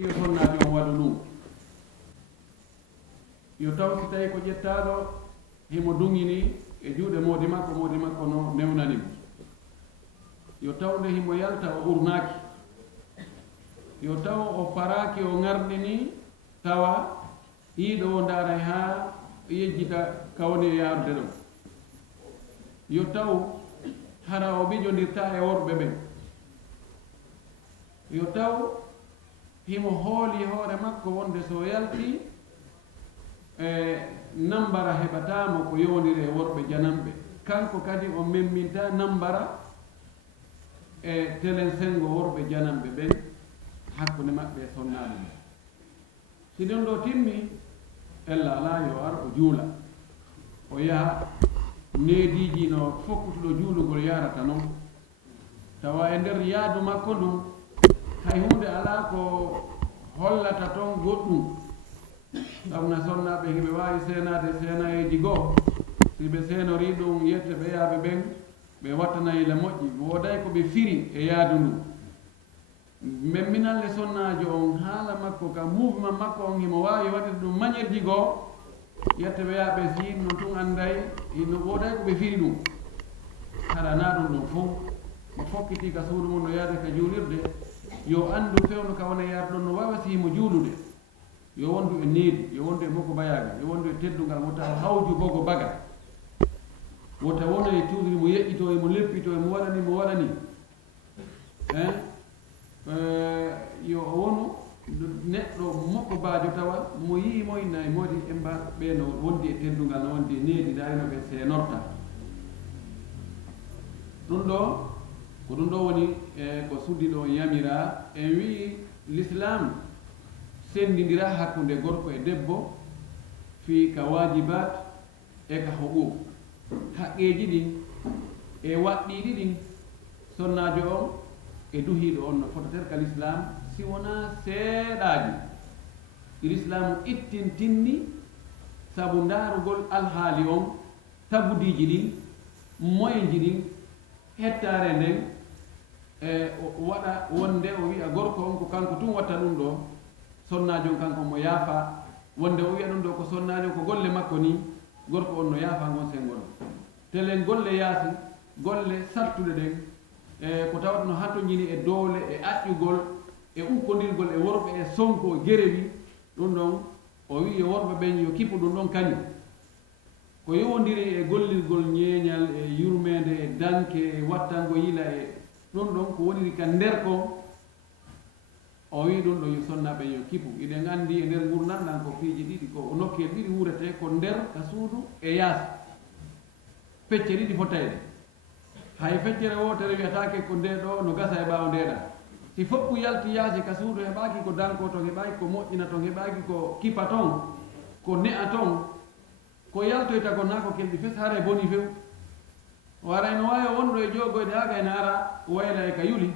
yo sonnaade on waɗa ɗum yo taw si tawi ko ƴettaaɗo himo dungini e juuɗe moodi makko no newnanimo yo taw nde himo yalta o urnaaki yo taw o faraaki o ŋarɗini tawa hiiɗo o ndaaray haa yejjita kawni e yaarude ɗon yo taw hara o ɓijondirta e worɓe ɓen yo taw himo hooli hoore makko wonde so yalti nambara heɓatamo ko yowndiri e worɓe janamɓe kanko kadi o memminta nambara e telen sengo worɓe janamɓe ɓen hakkunde maɓɓe e sonnaɗe ɓe si ɗon ɗo timmi LAAWOL yo ar o juula o yaha neediji no fokkutuɗo juulugol yarata noon tawa e nder yaadu makko ndum hay hunde ala ko hollata toon goɗɗum ɗamna sonnaɓe hiɓe wawi senade senayeji goo si ɓe senori ɗum yette ɓe yaaɓe ɓen ɓe wattanayila moƴƴi wooday ko ɓe firi e yaadu ndu memminalle sonnajo on haala makko ka mouvement makko on himo wawi waɗide ɗum maniére ji goo yette ɓe yaaɓe si yimno tun anday no wooday ko ɓe firi ɗum haɗa na ɗum ɗon fof mo fokkiti ka suudu mum no yaade ka juulirde yo andu fewno ka wona yaade ɗon no wawa si himo juulude yo wondu e needi yo wondu e moko bayaga yo wondu e teddungal mo tawa hawju bogo baga wota wona e tuudiri mo yeƴƴito e mo leppito e mo waɗani yo wonu neɗɗo mokko baajo tawa mo yimoyna e moodi e mba ɓe no wondi e teddungal no wondi e needi daarino ɓe senorta ɗum ɗo ko ɗum ɗo woni ko suddi ɗo yamira en wi l'islam sendidira hakkunde gorko e debbo fi ka wajibat e ka huquq haqqeji ɗin e waɗɗiɗi ɗin sonnajo on e duhiɗo on no fotater ka l'islam si wona seeɗaji l'islamu ittintinni sabu ndaarugol alhaali on tabudiji ɗin moyeji ɗin hettare nden e waɗa wonde o wiya gorko on ko kanko tun watta ɗum ɗo sonnajo on kanko mo yaafa wonde o wiya ɗum ɗo ko sonnajo ko golle makko ni gorko on no yaafa gon sengol telen golle yaasi golle sattuɗe ɗen e ko tawata no hattoñini e doole e aƴƴugol e ukkodirgol e worɓe e sonko gerewi ɗum ɗon o wi yo worɓe ɓen yo kippu ɗum ɗon kañum ko yowodiri e gollirgol ñeeñal e yurmede e danke e wattango yila e ɗum ɗon ko woniri ka nder kon o wi ɗum ɗo yo sonnaɓe yo kippu iɗen andi e nder gurdam ɗan ko piiji ɗiɗi ko nokkel ɗiɗi wurete ko nder ka suudu e yaas fecce ɗiɗi fotayde hay feccere wotere wiyatake ko nde ɗo no gasa e ɓaawo ndeɗa si foppu yalti yaasi ka suudu heɓaki ko danko ton heɓaki ko moƴƴina ton heɓaki ko kipa ton ko ne'a ton ko yaltoyta ko na ko kelɗi fes hara e boni few o ara no wawi wonɗo e jogoyde ha kayne ara wayla e ka yuli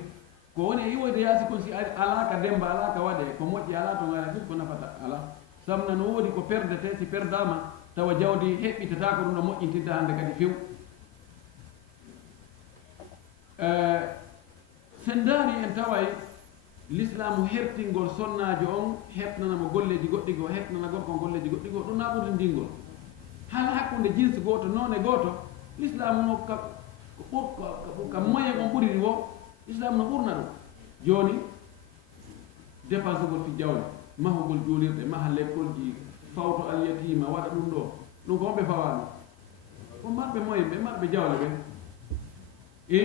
ko woni e iwoyde yaasi kon si ala ka demba ala ka waɗe ko moƴƴi ala to gara fof ko nafata ala samna no woodi ko perdete si perdama tawa jawdi heɓɓitata ko ɗum ɗo moƴƴintinta hande kadi few sen daari en taway l'islamu hertingol sonnajo on hetnanamo golleji goɗɗi goo hetnana gorko golleji goɗɗi goo ɗum na ɓurde ndingol hala hakkude jinse goto none goto l'islamu no ka moyen on ɓuriri wo islamu no ɓurna ɗum joni dépense gol fi jawle mahugol juulirɗe maha lekkolji fawto alyatima waɗa ɗum ɗo ɗum ko homɓe fawa ɗum ko marɓe moyen ɓe marɓe jawle ɓe e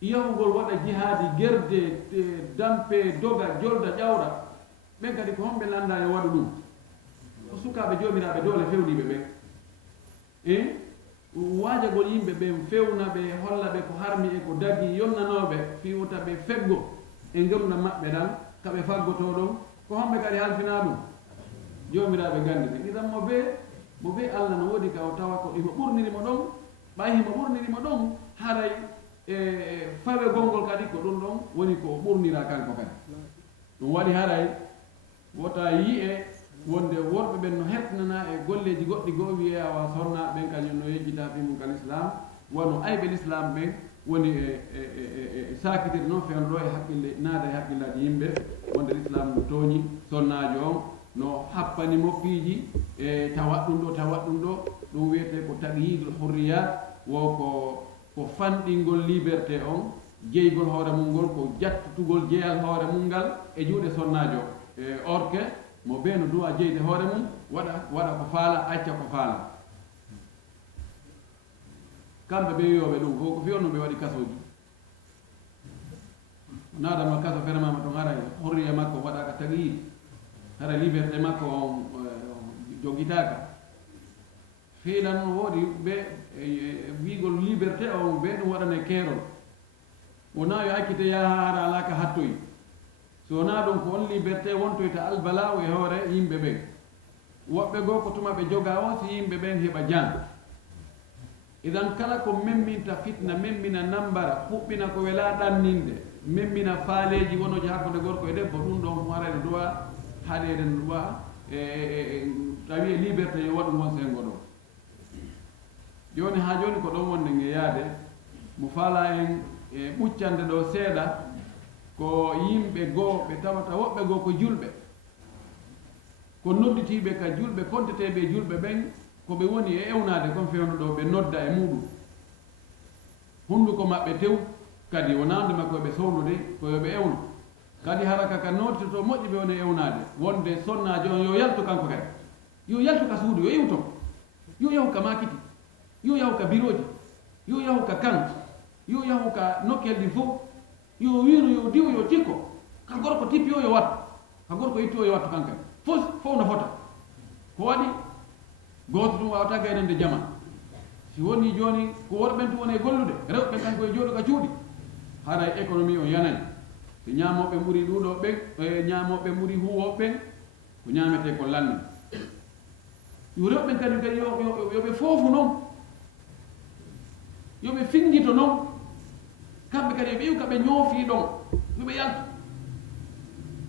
yahugol waɗa jihaadi gerde dampe doga jolda ƴawɗa ɓen kadi ko homɓe landa yo waɗu ɗum ko sukaɓe jomiraɓe doole fewniɓe ɓen e waajagol yimɓe ɓen fewna ɓe holla ɓe ko harmi e ko dagi yonnanoɓe fiwta ɓe feggo e gemna maɓɓe ɗan kaɓe faggoto ɗon ko homɓe kadi halfina ɗum jomiraɓe gandi ɓe ɗiɗan mo be allah no woodi ka o tawa ko imo ɓurnirimo ɗon ɓay himo ɓurnirimo ɗon haray e fawe gongol kadi ko ɗum ɗon woni ko ɓurnira kanko kadi ɗum waɗi haray wota yi'e wonde worɓe ɓen no hetnana e golleji goɗɗi goo wiye awa sonna ɓen kañum no yejjita fi mum kal islam wano ayɓe l'islam ɓen woni sakitir noon fewno ɗo e haqqille naada e haqqillaji yimɓe wonde l'islam no tooñi sonnajo on no happanimo piiji e tawat ɗum ɗo ɗum wiyete ko tagyidul hurriyat wo ko fanɗingol liberté on jeygol hoore mum ngol ko jattutugol jeyal hoore mum ngal e juuɗe sonnajo or que mo ɓe no duwa jeyde hoore mum waɗa ko faala acca ko faala kamɓe ɓe wiyoɓe ɗum ko fiyon no ɓe waɗi kasoji naadama kaso fermama toon ara horriya makko waɗaka tagyid hara liberté makko on joguitaka fiilan woodi ɓe wiigol liberté on ɓe ɗum waɗane keerol wona yo accite yaha hara alaka hattoy so wona ɗum ko on liberté wontoyta albalaw e hoore yimɓe ɓen woɓɓe goo ko tuma ɓe joga on si yimɓe ɓen heɓa jan idan kala ko memminta fitna memmina nambara huɓɓina ko wela ɗanninde memmina faaleji wonoji hakkude gorko e debbo ɗum ɗon harayno duwa haɗede no duwa tawi e liberté yo waɗu won sengo ɗo joni ha joni ko ɗon wonde nge yaade mo faala en e ɓuccande ɗo seeɗa ko yimɓe goo ɓe tawata woɓɓe goo ko julɓe ko nodditiɓe ka julɓe konteteɓe julɓe ɓen koɓe woni e ewnade comme fewno ɗo ɓe nodda e muɗum hunduko maɓɓe tew kadi wonande makko ɓe sownude koyoɓe ewno kadi haraka ka nodditoto moƴƴi ɓe woni ewnade wonde sonnajo on yo yaltu kanko kadi yo yaltu ka suudu yo iwto yo yahu ka makiti yo yahu ka biroji yo yahu ka kant yo yahu ka nokkel ɗin fof yo wino yo diw yo tikko ka gorko tippi o yo wattu ka gorko itti o yo wattu kanka fof no fota ko waɗi goto ɗum wawata gaynande jama si woni joni ko worɓen tu woni e gollude rewɓe kanko e jooɗo ka cuuɗi haray économie o yanani so ñamoɓe ɓuuri ɗuɗo ɓen e ñamoɓe ɓuuri huwoɓe ɓen ko ñamete ko lanni yo rewɓen kadi yoɓe foofu noon yoɓe fingito noon kamɓe kadi ɓe iwka ɓe ñoofi ɗon yoɓe yaltu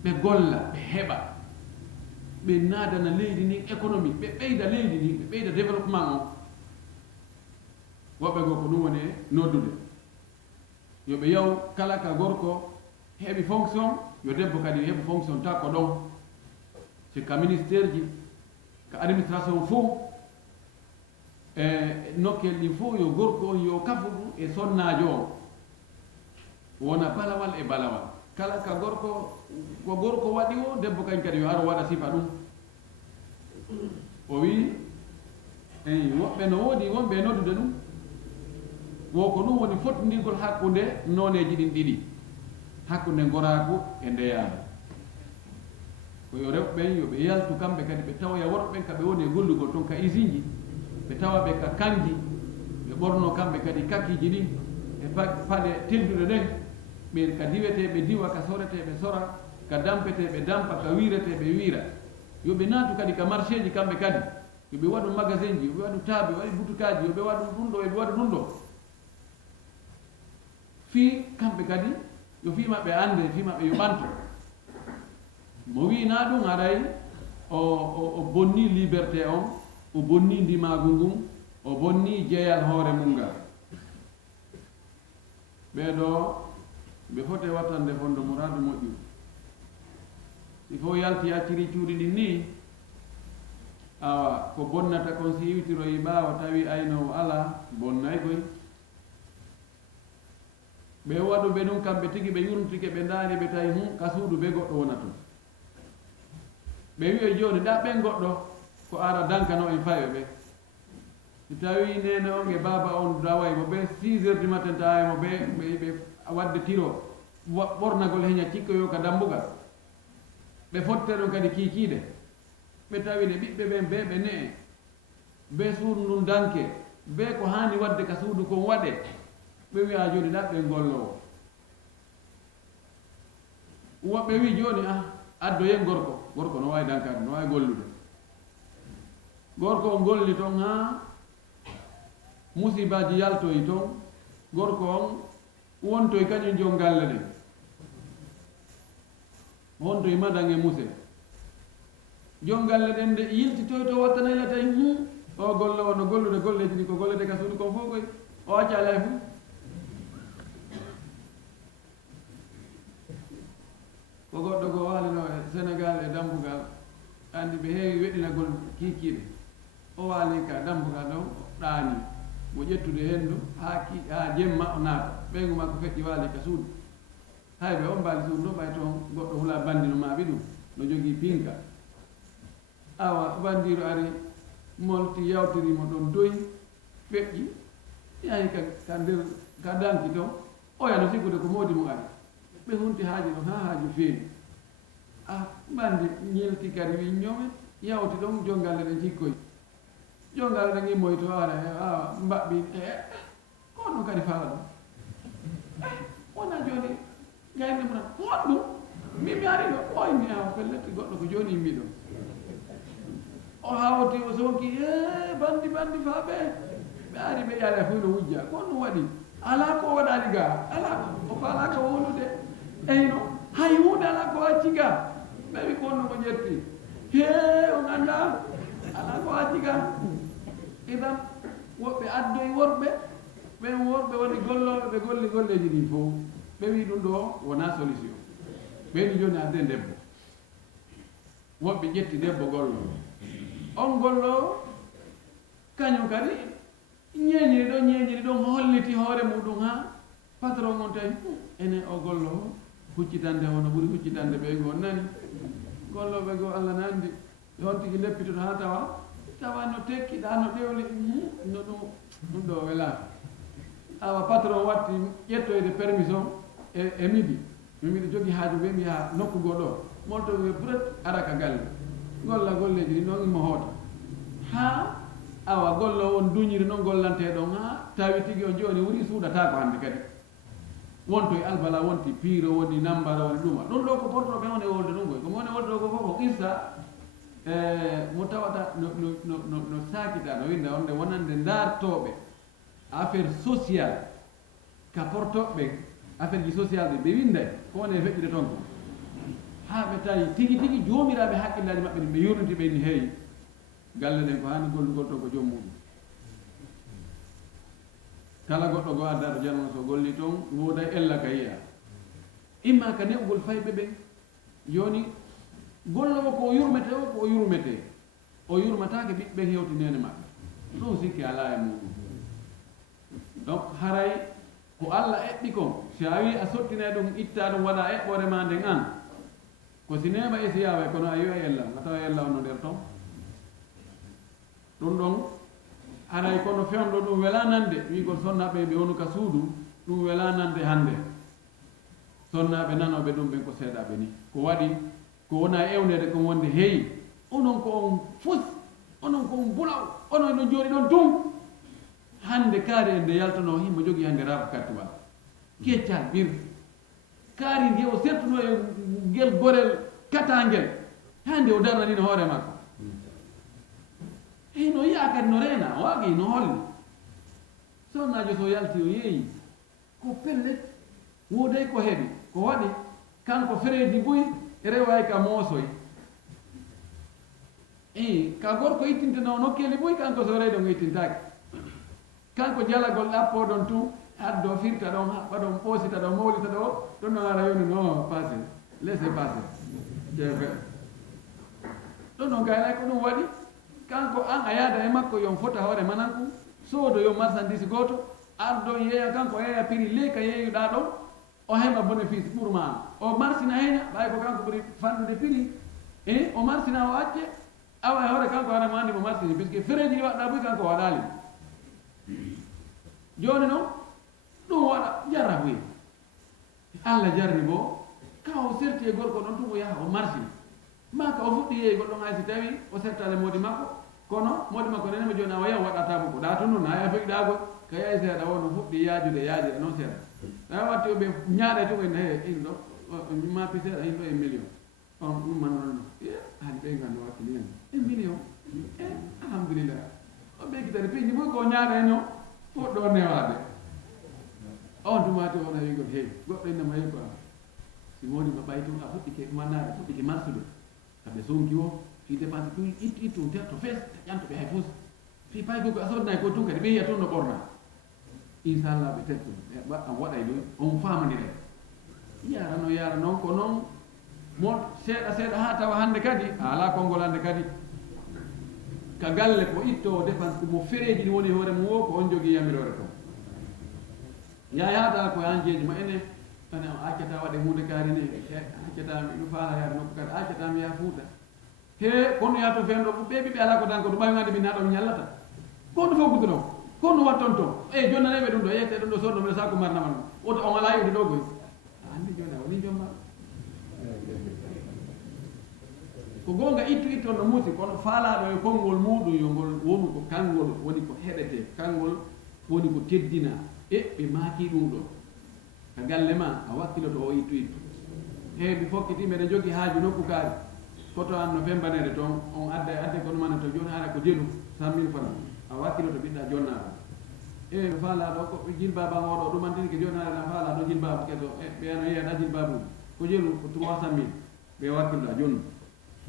ɓe golla ɓe heɓa ɓe naadana leydi ndin économie ɓe ɓeyda leydi ndin ɓe ɓeyda développement o woɓɓe goo ko ɗum woni e noddude yoɓe yaw kala ka gorko heɓi fonction yo debbo kadi heɓa fonction takko ɗon si ka ministére ji ka administration fof e nokkel ɗin fof yo gorko on yo kafu ɗum e sonnajo on wona balawal e balawal kala ka gorko ko gorko waɗi o debbo kañ kadi yo aro waɗa sifa ɗum o wi eyi woɓɓe no woodi wonɓe noddude ɗum wo ko ɗum woni fottodirgol hakkude noneji ɗin ɗiɗi hakkude goraku e ndeyaɗo koyo rewɓeɓen yoɓe yaltu kamɓe kadi ɓe tawoya worɓeɓen kaɓe woni e gollugol toon ka usine ji ɓe tawa ɓe ka kanji ɓe ɓorno kamɓe kadi kakiji ɗin e paɗe telduɗe ɗen ɓe ka diweteɓe diwa ka soreteɓe sora ka dampeteɓe dampa ka wireteɓe wiira yoɓe naatu kadi ka marché ji kamɓe kadi yoɓe waɗu magasin ji yoɓe waɗu taaɓe waɗi butukaji yoɓe waɗu ɗum ɗo yoɓe waɗu ɗum ɗo fii kamɓe kadi yo fimaɓe ande fimaɓe yo ɓanto mo wina ɗum haray o bonni liberté on o bonni ndimagu ngun o bonni jeeyal hoore mum ngal ɓeɗo ɓe foti wattande fonde mouradu moƴƴu si fof yalti acciri cuuɗi ɗin ni awa ko bonnata kon si iwtiroyi ɓaawa tawi aynowo ala bonnay koy ɓe waɗuɓe ɗum kamɓe tigi ɓe yurntike ɓe ndaari ɓe tawi ka suudu be goɗɗo wona toon ɓe wiye joni ɗa ɓen goɗɗo ko ara dankano en fawe ɓe si tawi nene on e baba on dawaymo ɓe 6 heures du matin tawaymo ɓe wadde tiro ɓornagol heña cikkoyo ka dambugal ɓe fotte ɗon kadi kiikiide ɓe tawine ɓiɓɓe ɓen be ɓe ne'e be suudu ndun danke be ko hani wadde ka suudu kon waɗe ɓe wiya joni ɗa ɓen gollowo woɓɓe wi joni addoyen gorko no wawi dankade no wawi gollude gorko o golli toon ha musibaji yaltoyi toon gorko on wontoye kañum jon galle ɗen wontoye madan e muse jon galle ɗen de yiltitoy to wattanayla tawi o gollowo no gollude golleji ɗi ko gollete ka suudu kon fof koy o acca alay fo ko goɗɗo go waalino e Sénégal e dambugal andi ɓe heewi weɗinagol kiikiiɗe o waali ka dambugal ɗon ɗaani mo ƴettude henndu haa jemma o naata ɓeygu makko feƴƴi waali ka suudu hayɓe on mbaali suudu ɗo ɓay toon goɗɗo hula bandino maaɓi ɗum no jogii pinka awa bandiiro ari molti yawtirimo ɗon doyi feƴƴi yahi ka nder ka danki toon oya no sikkude ko moodi mum ari ɓe hunti haaji ɗon haa haaju feewi a bandi ñelti kadi wi ñome yawti ɗon jongalle ɗe jikkoy jongalle ɗe gimmoy to ara a mbaɓɓi on ɗum kadi faala ɗum wona joni gayne mona hoɗɗum mimi ari ɗo oyni awa pelletti goɗɗo ko joni yimmi ɗon o hawti o sonki bandi faaɓe ɓe ari ɓe ƴaala fof no wujja kon ɗum waɗi ala ko waɗali ga ala o faala ko wolude eyno hay hunde ala ko wacci ga ɓewi kon ɗum o ƴetti on anda ala ko wacci ga idan woɓɓe addoyi worɓe ɓen worɓe woni golloɓe ɓe golli golleji ɗi fof ɓe wi ɗum ɗo wona solution ɓeyni joni adde debbo woɓɓe ƴetti debbo gollo on gollo kañum kadi ñeñiri ɗon holliti hoore muɗum ha patron on tawi ene o gollo huccitande hono ɓuuri huccitande ɓeygu on nani golloɓe go Allah nandi on tigi leppitoto ha tawa no tekkiɗa no ɗewli no ɗum ɗo welaka awa patron watti ƴettoyde permission e midi miɗo jogui haaju ɓe mi yaha nokkugo ɗo molto wi peut araka galle golla golleji ɗi ɗon immo hoota ha awa gollo on duñiri noon gollante ɗon ha tawi tigi o joni woni suuɗata ko hande kadi wonto e albala wonti piiro woni nambara woni ɗuma ɗum ɗo ko portoɓe on e wolde ɗum koy komo woni wolde ɗo ko fof ko qissa mo tawata no sakita no winda onde wonande dartoɓe affaire social ka portoɓe affaire ji social ɗe ɓe winday ko woni e feƴƴude toon ko ha ɓe tawi tigi joomiraɓe haqqillaji maɓɓe ɗi ɓe yurniti ɓe ni heewi galle ɗen ko hani gollugol to ko joom muɗum kala goɗɗo go adda ɗo janno so golli toon woday ella ka yiya imma ka neɓugol fayɓe ɓen joni gollowo ko yurmete o ko yurmete o yurmatake ɓiɓɓe hewti nene maɓɓe ɗum sikki ala e muɗum donc haray ko Allah eɓɓi kon si a wi a sottine ɗum itta ɗum waɗa eɓɓore ma nden an ko si neɓa e si yawa kono a yiwa ella a tawa ella ono nder toon ɗum ɗon haray kono fewndo ɗum welanande wi ko sonnaɓe ɓe wonu ka suudu ɗum welanande hande sonnaɓe nanoɓe ɗum ɓen ko seeɗaɓe ni ko waɗi ko wona ewnede kon wonde heeyi onon ko on fus onon ko on bulaw onon ɗon joni ɗon tum hande kaari e nde yaltano himɓe jogui hande rafa kartuwal keccal bir kaari nge o sertuno e ngel gorel katangel hande o darnanino hoore makko eyi no yiya kadi no reena o waagi no holli sonnajo so yalti o yeeyi ko pellet woday ko heɓi ko waɗi kanko fereji boyi reway ka moosoy ka gorko ittinteno nokkeli boyi kanko so reyɗo ngo ittintaki kanko jalagol ɗappo ɗon tun addo firta ɗon haɓɓa ɗon ɓoosita ɗon mawlita ɗo ɗon ɗon ara yoni no passé laissez passé jefe ɗon ɗon gaynay ko ɗum waɗi kanko an a yaada e makko yon fota hoore mananku soodo yo marchandise goto ardo yeeya kanko yeeya prix leyka yeeyuɗa ɗon o heɓa bénéfice pour ma o marsina heña ɓay ko kanko ɓuri fannude prix o marsina o acce awa e hoore kanko harama andi mo marsini puisque fereji ɗi waɗɗa boy kanko waɗali joni noon ɗum waɗa jarra boyi Allah jarni bo ka o serti e gorko ɗon tun o yaha o marsina maka o fuɗɗi yeey goɗɗon hay si tawi o sertale moodi makko kono moodi makko nenema joni awa yaw waɗata ko ɗa to noon haya feƴɗago ka yayi seeɗa wono fuɗɗi yaajude noon seeɗa tawi watti oɓe ñaaɗe to en he in ɗo mapi seeɗa in ɗo e million on ɗum man noon hani ɓe gandu wakkili en e million alhamdulillah o ɓeykitade piñi boy ko ñaaɗa hen o fuɗɗo newade on tumati on a wigol heewi goɗɗo innama heewi ko si moodi ma ɓay tun a fuɗɗike mannade fuɗɗike marsude kaɓe sonki o fi dépense tu ittu nder to fees ƴantoɓe hay fus fi pay koko a sodnayi ko tun kadi ɓe yiya toon no ɓorna inchallah ɓe tetto an waɗay ɗum on famodire yara noon ko noon mo seeɗa ha tawa hande kadi ala konngol hande kadi ka galle ko itto dépense mo fereji ɗi woni hoore mum o ko on jogii yamirore kon yayata ko anjeji ma ene ane accata waɗe hunde kaari ne accata mi ɗum faala yaade nokku kadi accata mi yaha Fouta he kono yato femɗo ɓe ala ko tan ko ɗum ɓaywade mi naɗo mi ñallata kono fof guduɗo kono watton toon e jonnaneɓe ɗum ɗo yette ɗum ɗo sorno mbiɗa sakko marnaman oto on ala yiwde ɗo goy andi joni a woni jomma ko gonga ittu on no muusi kono faalaɗo e konngol muɗum yo ngol wonu ko kangol woni ko heɗete kangol woni ko teddina ɓe maaki ɗum ɗo ka galle ma a wakkiloto o ittu heeɓi fokkiti mbeɗa jogii haaju nokku kaari koto an no fembanede toon on adde ko ɗumana to joni ara ko jelu 100 000 francs a wakkiloto ɓiɗɗa jonnaɗo ɓe faalaɗo ko jilbaba oɗo ɗumantini ko joni ara faalaɗo jilbabu keto ɓeyano yiyaɗa jilbabu ko jelu ko 300 000 ɓe wakkilɗa jonni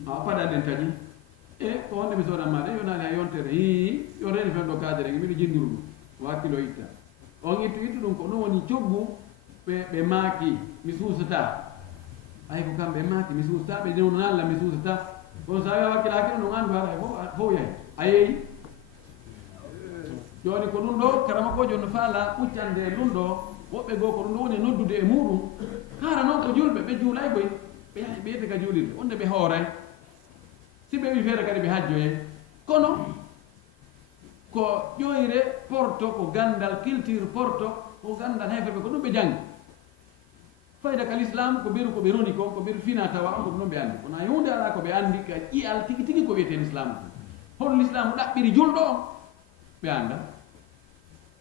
a paɗaɗen taƴi ko wonde mi sodan maɗa yonani a yontere yo reni fen ɗo kadere miɗo jinndiru ɗum wakkilo itta on ittu ɗum ko ɗum woni coggu ɓe maaki mi suusata ay ko kamɓe maaki mi suusata ɓe newnanalla mi suusata on sa wi a wakkilaki ɗum ɗum andu haɗa fof yahi a yeeyi joni ko ɗum ɗo karama ko joni no faala ɓuccande ɗum ɗo woɓɓe goo ko ɗum ɗo woni noddude e muɗum hara noon ko julɓe ɓe juulay koy ɓe yahi ɓe yette ka juulirde onde ɓe hooray si ɓe wi feere kadi ɓe hajjoye kono ko ƴoyre porto ko gandal culture porto ko gandal hefeɓe ko ɗum ɓe jangi fayda ka l'islam ko ɓeru ko ɓe roni ko ɓeru fina tawa on ko ɗum ɓe andi kono a hunde ala ko ɓe andi ka ƴiyal tigi tigi ko wiyete l'islam hono l'islam ɗaɓɓiri julɗo on ɓe anda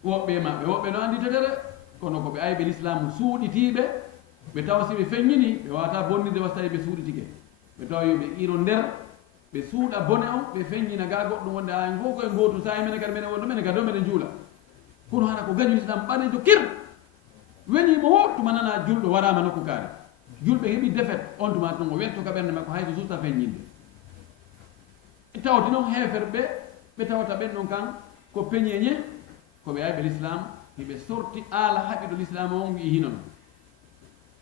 woɓɓe maɓɓe woɓɓe no andi tetere kono ko ɓe ayɓe l'islam suuɗitiɓe ɓe tawa si ɓe feññini ɓe wawata bonnide was tawi ɓe suuɗitike ɓe tawa yo ɓe iro nder ɓe suuɗa bone on ɓe feññina ga goɗɗum wonde a fof koye gootu sa mene kadi mene wonno mene kadi do mene juula kono hana ko gañu l'islam ɓanejo kir wenimo wo tuma nana julɗo waɗama nokku kaari julɓe heeɓi défaite on tuma ɗum o wetto ka ɓernde makko hayso suusta feññinde tawti noon heefere ɓe tawata ɓen ɗon kan ko peñeñe koɓe ayɓe l'islam hiɓe sorti aala haɓiɗo l'islam on wi hinon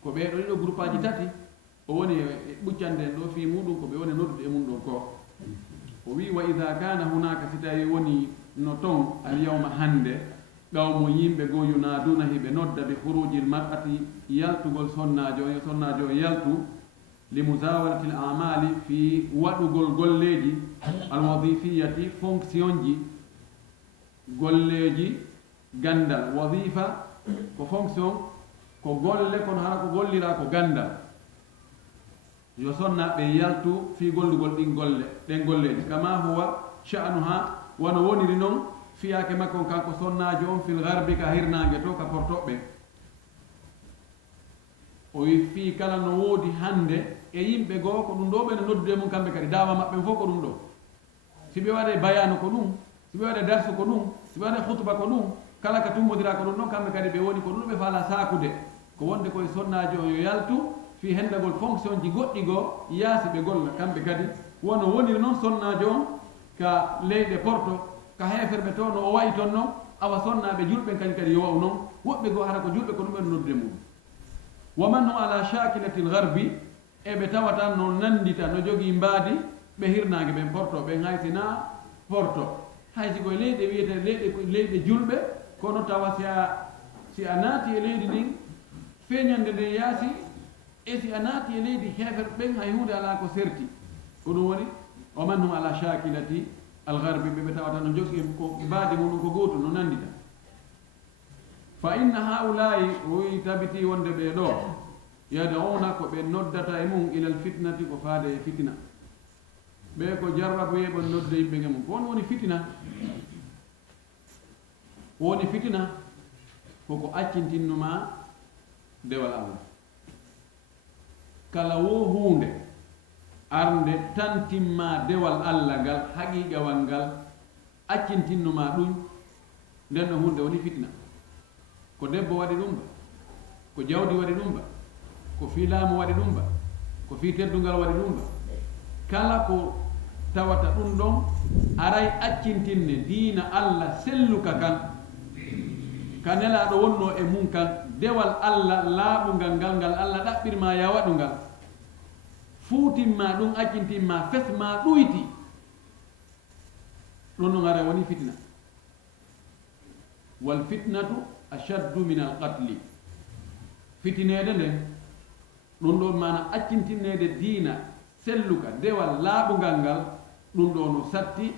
ko ɓeeɗo ɗiɗo groupe aji tati o woni e ɓuccande ɗo fi muɗum ko ɓe woni noddude e mum ɗon ko o wi wa ida kana hunaka si tawi woni no ton al yawma hande qawmu yimɓe goo yunaduna hiɓe nodda bi khurujil mar'ati yaltugol sonnajo yaltu li musawalati l amali fi waɗugol golleji alwadifiyati fonction ji golleji gandal wadifa ko fonction ko golle kono hana ko gollira ko gandal yo sonnaɓe yaltu fi gollugol ɗen golleji kama huwa sha'nuha wono woniri noon fiyake makko kanko sonnajo on fil garbi ka hirnage to ka portoɓɓe o wi fi kala no woodi hande e yimɓe goo ko ɗum ɗo ɓe no noddude mum kamɓe kadi dawa maɓɓe fof ko ɗum ɗo si ɓe waɗe bayanu ko ɗum si ɓe waɗe darsu ko ɗum si ɓe waɗe hutuba ko ɗum kala ka tummodira ko ɗum ɗon kamɓe kadi ɓe woni ko ɗum ɓe faala sakude ko wonde koye sonnajo o yo yaltu fi hendagol fonction ji goɗɗi goo yaasi ɓe golla kamɓe kadi wono woniri noon sonnajo on ka leyɗe porto ka heferɓe to no o wayi toon noon awa sonnaɓe julɓe kañum kadi yo waw noon woɓɓe goo hara ko julɓe ko ɗum ɓen noddude mum waman no ala shakilati l garbi eɓe tawata no nandita no jogii mbaadi ɓe hirnage ɓen porto ɓen haysina porto haysi koye leyɗe wiyete leyɗe julɓe kono tawa si a naati e leydi ndin feñande nde yaasi e si a naati e leydi hefer ɓen hay hunde ala ko serti ko ɗum woni waman hum ala shakilati algarbi ɓeɓe tawata no jogii ko mbaadi muɗum ko gootu no nandita fa inna haulayi oyi tabiti wonde ɓe ɗo yad'una ko ɓe noddata e mum ilal fitnati ko faade e fitina ɓe ko jarrabu yeɓon nodde yimɓe nge mum ko on woni fitina woni fitina koko accintinnuma dewal Allah kala wo hunde arde tan timma dewal Allah ngal haqiqawal ngal accintinnuma ɗum nden ɗo hunde woni fitina ko debbo waɗi ɗum ba ko jawdi waɗi ɗum ba ko fi laamu waɗi ɗum ba ko fi teddungal waɗi ɗum ba kala ko tawata ɗum ɗon aray accintinne diina Allah selluka kan ka nelaɗo wonno e mum kan dewal Allah laaɓungal ngal Allah ɗaɓɓirma ya waɗungal fuutimma ɗum accintimma fesma ɗuyti ɗon no ngara woni fitna wal fitnatu ashaddu min al qatli fitinede nden ɗum ɗon mana accintinnede diina selluka dewal laaɓugal ngal ɗum ɗo no satti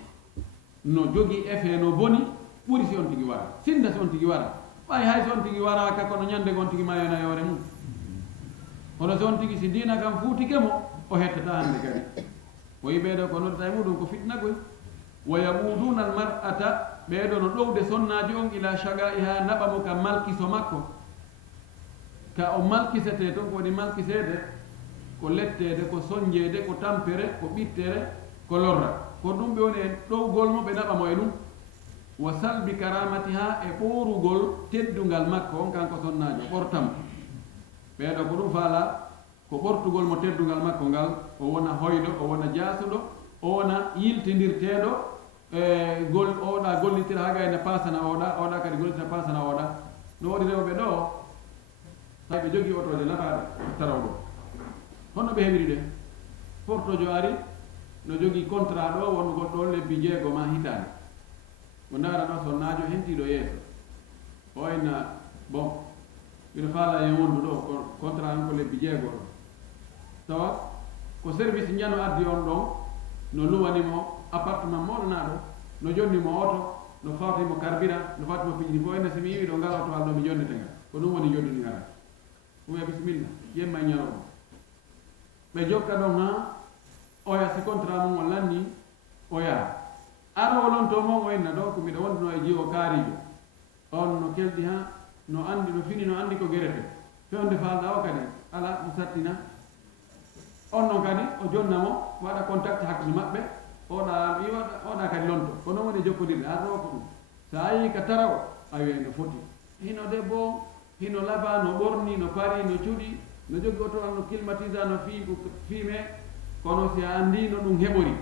no jogi effet no boni ɓuri si on tigi wara sinda si on tigi wara ɓay hay so on tigi waraka kono ñande gon tigi mayona yore mum hono so on tigi si diina kam fuutike mo o hettata hande kadi o yi ɓeeɗo ko noddata e muɗum ko fitnagoy wa yabuduna al mar'ata ɓeeɗo no ɗowde sonnaji on ila shaga'iha naɓa mo ka malkiso makko ka o malkisete toon ko waɗi malkisede ko lettede ko soñjede ko tampere ko ɓittere ko lorra ko ɗum ɓe woni e ɗowgol mo ɓe naɓa mo e ɗum wa salbi karamatiha e ɓorugol teddungal makko on kanko sonnajo ɓortam ɓeeɗo ko ɗum faala ko ɓortugol mo teddungal makko ngal o wona hoyɗo o wona jaasuɗo o wona yiltidirteɗo e gol oɗa gollitira ha gayne pasana oɗa kadi gollitira pasana oɗa no waɗi rewɓe ɗo hay ɓe jogii otoje laɓaɗe taraw ɗo honno ɓe heɓiri ɗe portojo ari no jogii contrat ɗo wonno goɗɗo lebbi 6 ma hitande mo ndara ɗo sonnajo hentiɗo yeeso o wayna bon ina faala e wondu ɗo contrat on ko lebbi 6 ɗo tawa ko service ñano addi on ɗon no luwanimo appartement moɗonaɗo no jonnimo oto no fawtimo carburant no fawtimo piƴini fo enne somi yiwi ɗo ngal oto wal ɗo mi jonnete ngal ko ɗum woni jonnini ngara ɗum bisimilla yemma ñano ɗo ɓe jokka ɗon ha oya si contrat mum o lanni o yaha ara wolonto mon o enna ɗo ko mbiɗa wonduno e jiwo kaarijo on no kelɗi ha no andi no fini no andi ko guerete fewde falɗa o kadi ala mo sattina on noon kadi o jonnamo waɗa contact hakkude maɓɓe oɗa kadi lonto ko noon woni jokkodirde ar ɗo ko ɗum sa ayi ka tara o a wiye no foti hino debbo hino laba no ɓorni no pari no cuuɗi no jogi otoal no climatisa no fiime kono si a andino ɗum heɓori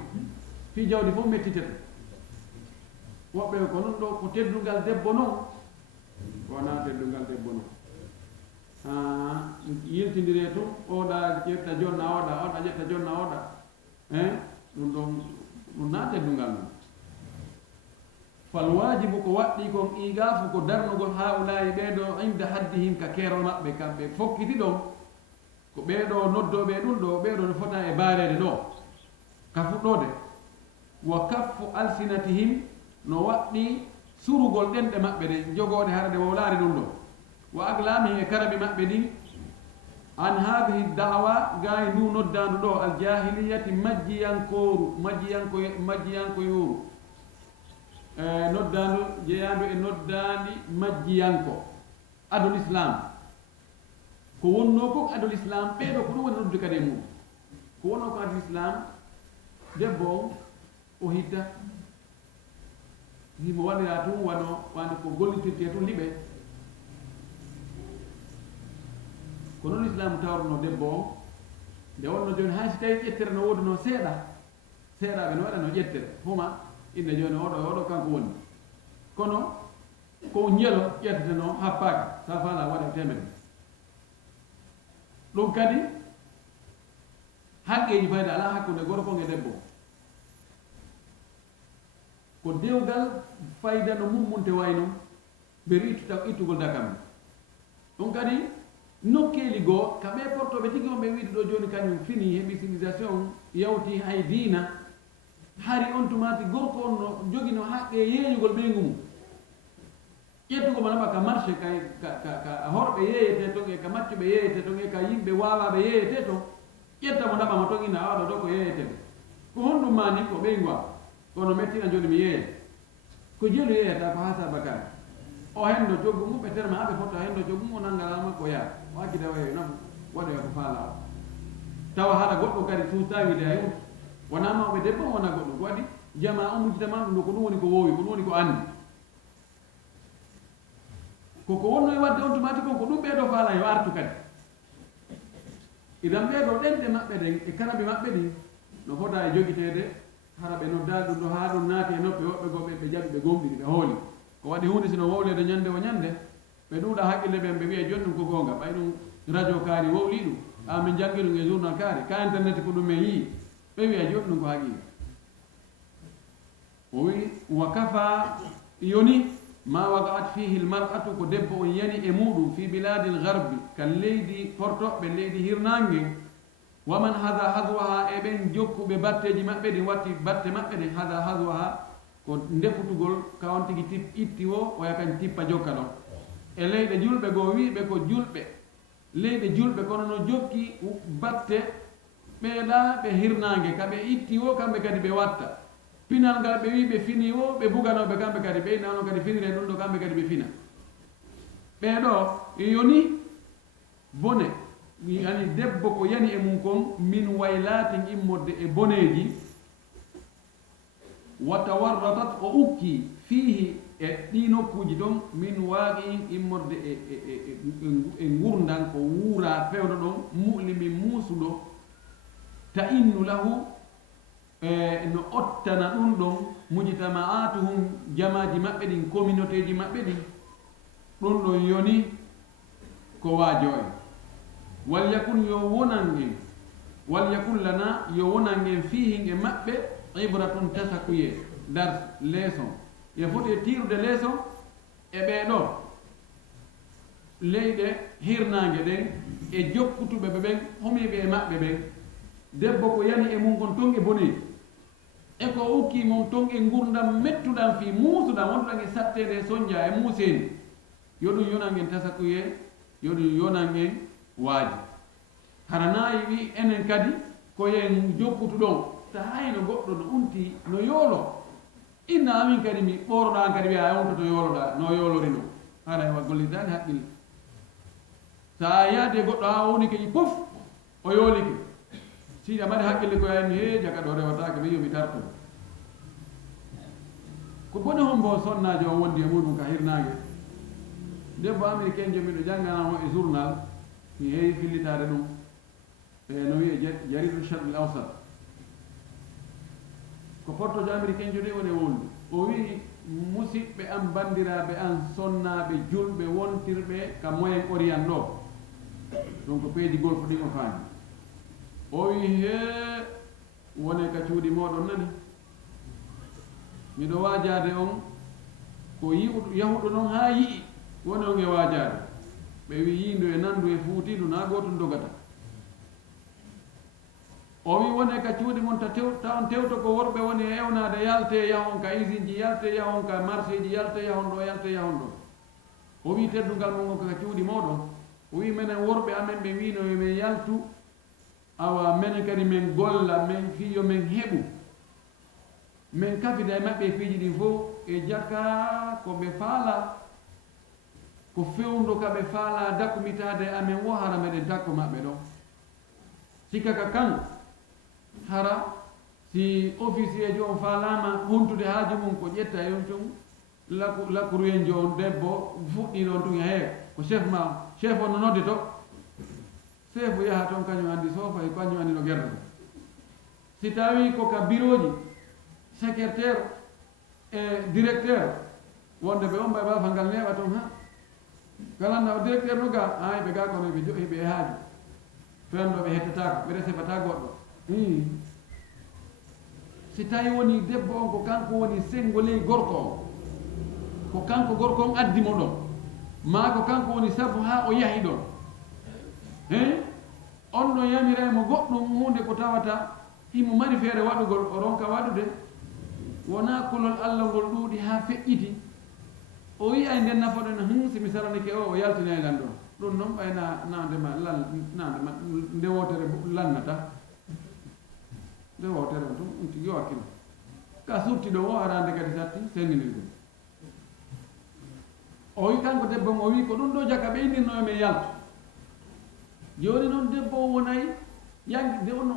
fi jawdi fof mettitete woɓɓe ko noon ɗo ko teddungal debbo noon wona teddungal debbo noon yiltidire tum oɗa ƴetta jonna oɗa ƴetta jonna oɗa ɗum ɗon ɗum na teddungal noon fal wajibu ko waɗɗi kon igafu ko darnugol haulayi ɓeeɗo inda haddihim ka keerol maɓɓe kamɓe fokkiti ɗon ko ɓeeɗo noddoɓe ɗum ɗo ɓeeɗo no fota e baarede ɗo ka fuɗɗode wa kaffu alsinatihim no waɗɗi surugol ɗenɗe maɓɓe ɗe jogode harde wowlaari ɗum ɗo wa aglamihim e karaɓe maɓɓe ɗin an hadihi dawa gaye ndu noddandu ɗo aljahiliyati majjiyankoyoru noddandu jeeyandu e noddandi majjiyanko adol islam ko wonno ko adol islam ɓeeɗo ko ɗum woni noddude kadi e mum ko wonno ko adol islam debbo o hitta himo waɗira tum wano ko gollitirte tun liɓe ko noon islam tawruno debbo o nde wonno joni hay si tawi ƴettere no woduno seeɗaɓe no waɗano ƴettere huma inde joni oɗo kanko woni kono ko njelo ƴetteteno happaka sa fala waɗa temedde ɗum kadi haqqeji fayda ala hakkude gorko e debbo ko dewgal fayda no mummunte wayno ɓeri ittugol dakam ɗum kadi nokkeli goo kamɓe portoɓe tigi on ɓe wiide ɗo joni kañum fini heeɓi civilisation yawti hay diina hari on tumati gorko on no jogino haqqe yeeyugol ɓeygu mum ƴettugo mo naɓa ka marché ka horɓe yeeyete ton e ka maccuɓe yeeyete ton e ka yimɓe wawaɓe yeeyete ton ƴetta mo naɓa mo ton ina awaɗo ɗo ko yeeyetede ko honɗum ma ni ko ɓeygu am kono mettina joni mi yeeya ko jelu yeeyata ko ha sabakare o hendo coggu mum ɓe terma haɓe fotta hendo coggu mum o nanggalal makko yaa o accita waye nafu waɗoya ko faala o tawa haɗa goɗɗo kadi suustawide hay hunde wona mawɓe debbo wona goɗɗo ko waɗi jama o mujjitama ɗum ɗo ko ɗum woni ko wowi ko ɗum woni ko andi koko wonno e wadde on tumati kon ko ɗum ɓeeɗo faala yo artu kadi idan ɓeeɗo ɗenɗe maɓɓe ɗen e karaɓe maɓɓe ɗin no fota e joguitede hara ɓe noddali ɗum ɗo ha ɗum naati e noppe woɓɓe goɓe ɓe jaɓi ɓe gomɗiri ɓe hooli ko waɗi hunde sino wowlede ñande o ñande ɓe ɗuuɗa haqqille ɓen ɓe wiya joni ɗum ko gonga ɓay ɗum radio kaari wowli ɗum min jangiɗum e journal kaari ka internet ko ɗum e yii ɓe wiya joni ɗum ko haqiqa o wi wa kafa yoni ma waqa'at fihi lmar'atu ko debbo on yani e muɗum fi biladi lgarbi ka leydi portoɓe leydi hirnange waman hada hadwaha e ɓen jokkuɓe batteji maɓɓe ɗi watti batte maɓɓe ɗe hada hadwaha ko ndefutugol ka on tigi itti o o yakan tippa jokka ɗon e leyɗe julɓe goo wiɓe ko julɓe leyɗe julɓe kono no jokki batte ɓeeɗa ɓe hirnange kaɓe itti o kamɓe kadi ɓe watta pinal ngal ɓe wi ɓe fini o ɓe buganoɓe kamɓe kadi ɓe nano kadi finire ɗum ɗo kamɓe kadi ɓe fina ɓeeɗo yoni bone ani debbo ko yani e mum kon min waylatin immodde e boneji wa tawarratat o ukki fihi e ɗi nokkuji ɗon min waaqi in immorde e gurdan ko wuura fewɗo ɗon mu'limi muusuɗo ta innu lahu no ottana ɗum ɗon mujtama'atuhum jamaji maɓɓe ɗin communauté ji maɓɓe ɗin ɗum ɗon yoni ko waajo en walyakun yo wonan en walyakun lana yo wonan en fihin e maɓɓe ibratun tasakuye dars leçon ye foti e tirude leçon e ɓeeɗo leyɗe hirnange ɗen e jokkutuɓe ɓe ɓen homiɓe e maɓɓe ɓen debbo ko yani e mum kon ton e boneji e ko ukki mum ton e gurdam mettuɗam fi muusuɗam wonɗuɗan e sattede e soñdia e muuseni yo ɗum yonan en tasakuye yo ɗum yonan en waaji haranayi wi enen kadi ko yen jokkutu ɗon ta hayno goɗɗo no unti no yoolo inna amin kadi mi ɓoroɗa kadi wiya a onto to yooloɗa no yoolori no hara wa gollitani haqqille sa yaade goɗɗo ha woni keƴi pof o yoolike si a mbaɗi haqqille ko yani he jaka ɗo rewatake ɓe yomi tarto ko bone hombo sonnajo o wondi e muɗum ka hirnage debbo américain jo miɗo jangganamo e journal mi heewi fillitade ɗum e no wiye jaridu charqil awsat ko portojo américain jo ɗi woni e woldu o wi musidɓe am bandiraɓe an sonnaɓe julɓe wontirɓe ka moyen orient ɗo donc peeji golfo ɗin o faami o wi he wone ka cuuɗi moɗon nani miɗo waajade on ko yahuɗo noon ha yii woni on e waajade ɓe wi yindu e nandu e fuutiɗu na gotum dogata o wi wone ka cuuɗi mon tawan tewto ko worɓe woni e ewnade yalte yahon ka usine ji yalte yahon ka marché ji yalte yahon ɗo yalte yahon ɗo o wi teddungal mon ko ka cuuɗi moɗon o wi minen worɓe amen ɓe wino min yaltu awa minen kadi min golla min fiyo min heɓu min kafida e maɓɓe piiji ɗin fof e jakka ko ɓe faala ko fewndo ka ɓe faala dakkumitade amen wo hara meɗen dakko maɓɓe ɗo sikka ka kan hara si officier jo on faalama huntude haaju mum ko ƴetta e on tun lakkuruyen jo on debbo fuɗɗi ɗon tun hee ko chef ma chef o no nodde to chef yaha toon kañum andi sofa e kañum andi no guerda si tawi ko ka bureau ji secrétaire e directeur wonde ɓe on ɓe bafa ngal neeɓa toon ha galanna o directeur no ga ay ɓe ga kono ɓe joƴi ɓe haaju fenɗo ɓe hettatako ɓe resebata goɗɗo si tawi woni debbo on ko kanko woni sengoley gorko on ko kanko gorko on addimo ɗon ma ko kanko woni sabu ha o yahi ɗon on ɗo yamiraymo goɗɗum hunde ko tawata himo mari feere waɗugol o ronka waɗude wona kolol allah ngol ɗuuɗi ha feƴƴiti o wiya nden nafoɗen simi saranike o yaltina e lan ɗon ɗum noon ɓayna nandema nandema nde wotere lannata nde wotere on tum ɗum tigi o hakkilo ka subti ɗo o arande kadi satti senginiri ɗum o wi kanko debbo o wi ko ɗum ɗo jaka ɓe indirno men yaltu joni noon debbo o wonayi yangi de ono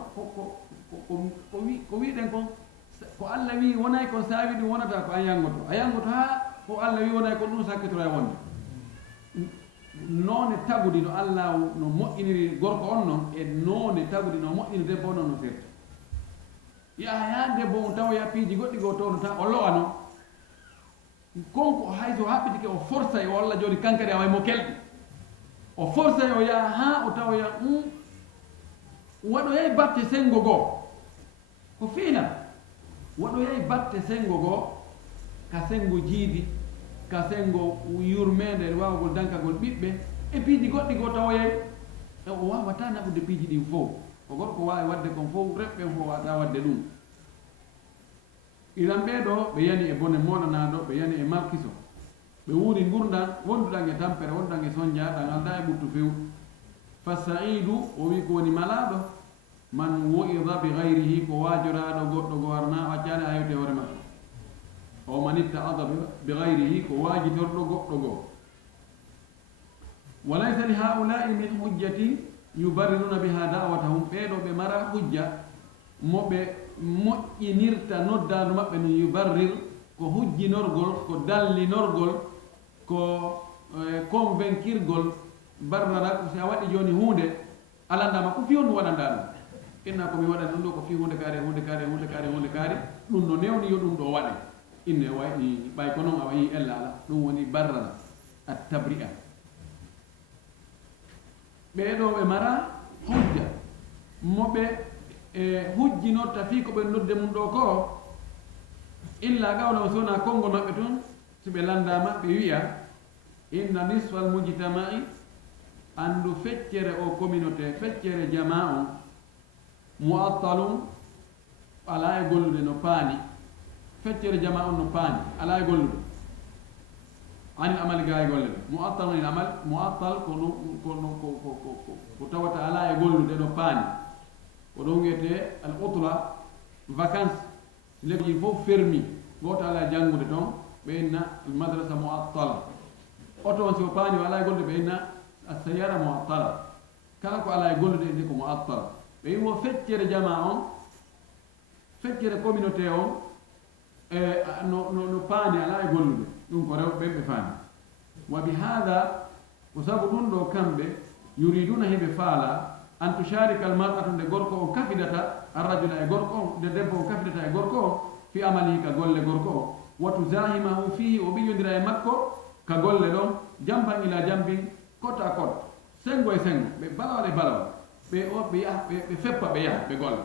ko wiɗen kon ko allah wi wonay kon sa wi ɗum wonata ko a yangoto ha ko allah wi wonay kon ɗum sakkitora e wonde noone tagudi no allah no moƴƴiniri gorko on noon e noone tagudi no moƴƴini debbo on noon no firta yaha debbo on tawa piiji goɗɗi go toon tan o lowa noon konko hay so haɓɓitike o força e o allah joni kankadi a way mo kelɗi o força e o yaha ha o tawoya waɗoyay batte sengo goo ko fiilan waɗoyay batte sengo goo ka sengo jiidi ka sengo yurmede wawagol dankagol ɓiɓɓe e piiji goɗɗi goo tawoyay e o wawata naɓude piiji ɗin fof ko gorko wawi wadde kon fof reɓɓen fof wawata wadde ɗum iran ɓeeɗo ɓe yani e bone moɗanaɗo ɓe yani e malkiso ɓe wuuri gurdan wonduɗan e tampere wonduɗan e sonja ɗan alda e ɓurtu few fa saidu o wi ko woni malaɗo man wo'ida bi gayrihi ko wajoraɗo goɗɗo go warna waccani ayewte hoore makko o man ittaada bi gayrihi ko wajitorɗo goɗɗo goo walaysa li haulai min hujjati yubarriruna biha da'watahum ɓeeɗo ɓe mara hujja moɓe moƴƴinirta noddaadu maɓɓe no yubarrir ko hujjinorgol ko dallinorgol ko convaincirgol barrara ko si a waɗi jooni huunde alandama ko fiyon waɗanda ɗum inna komi waɗani ɗum ɗo ko fi hunde kaari hunde kaari hunde kaari hunde kaari ɗum no newni yo ɗum ɗo waɗe inne wayi ɓay ko noon a wayi ella ala ɗum woni barrara at tabri'a ɓeeɗo ɓe mara hujja moɓe hujjinorta fii ko ɓe nodde mum ɗo ko illa gawna sona konngol maɓɓe toon so ɓe landama ɓe wiya inna nisfal mujtama'i andu feccere o communauté feccere jama on mu'attalum ala e gollude no paani feccere jama on no paani ala e gollude anil amali ga e golle mu'attal anil amal mu'attal ko tawata ala e gollude no paani ko ɗon wiyete al utla vacance lekkoji fof fermi goto ala janngude toon ɓe inna madrasa mu'attala oto on siko paani ala e gollude ɓe inna asayara mu'attala kala ko ala e gollude inde ko mu'attala ɓe wimo feccere jama on feccere communauté on no paani ala e gollude ɗum ko rewɓe ɓe faami wa bi hada ko sabu ɗum ɗo kamɓe yuriduna heɓe faala an tusharika al mar'atu nde gorko o kafidata arrajula e gorko o nde debbo o kafidata e gorko o fi amalihi ka golle gorko o wa tuzahimahu fihi o ɓiƴodira e makko ka golle ɗon jamban ila jambin cote à cote sengo e sengo ɓe balawal e balawal ɓe feppa ɓe yaha ɓe golla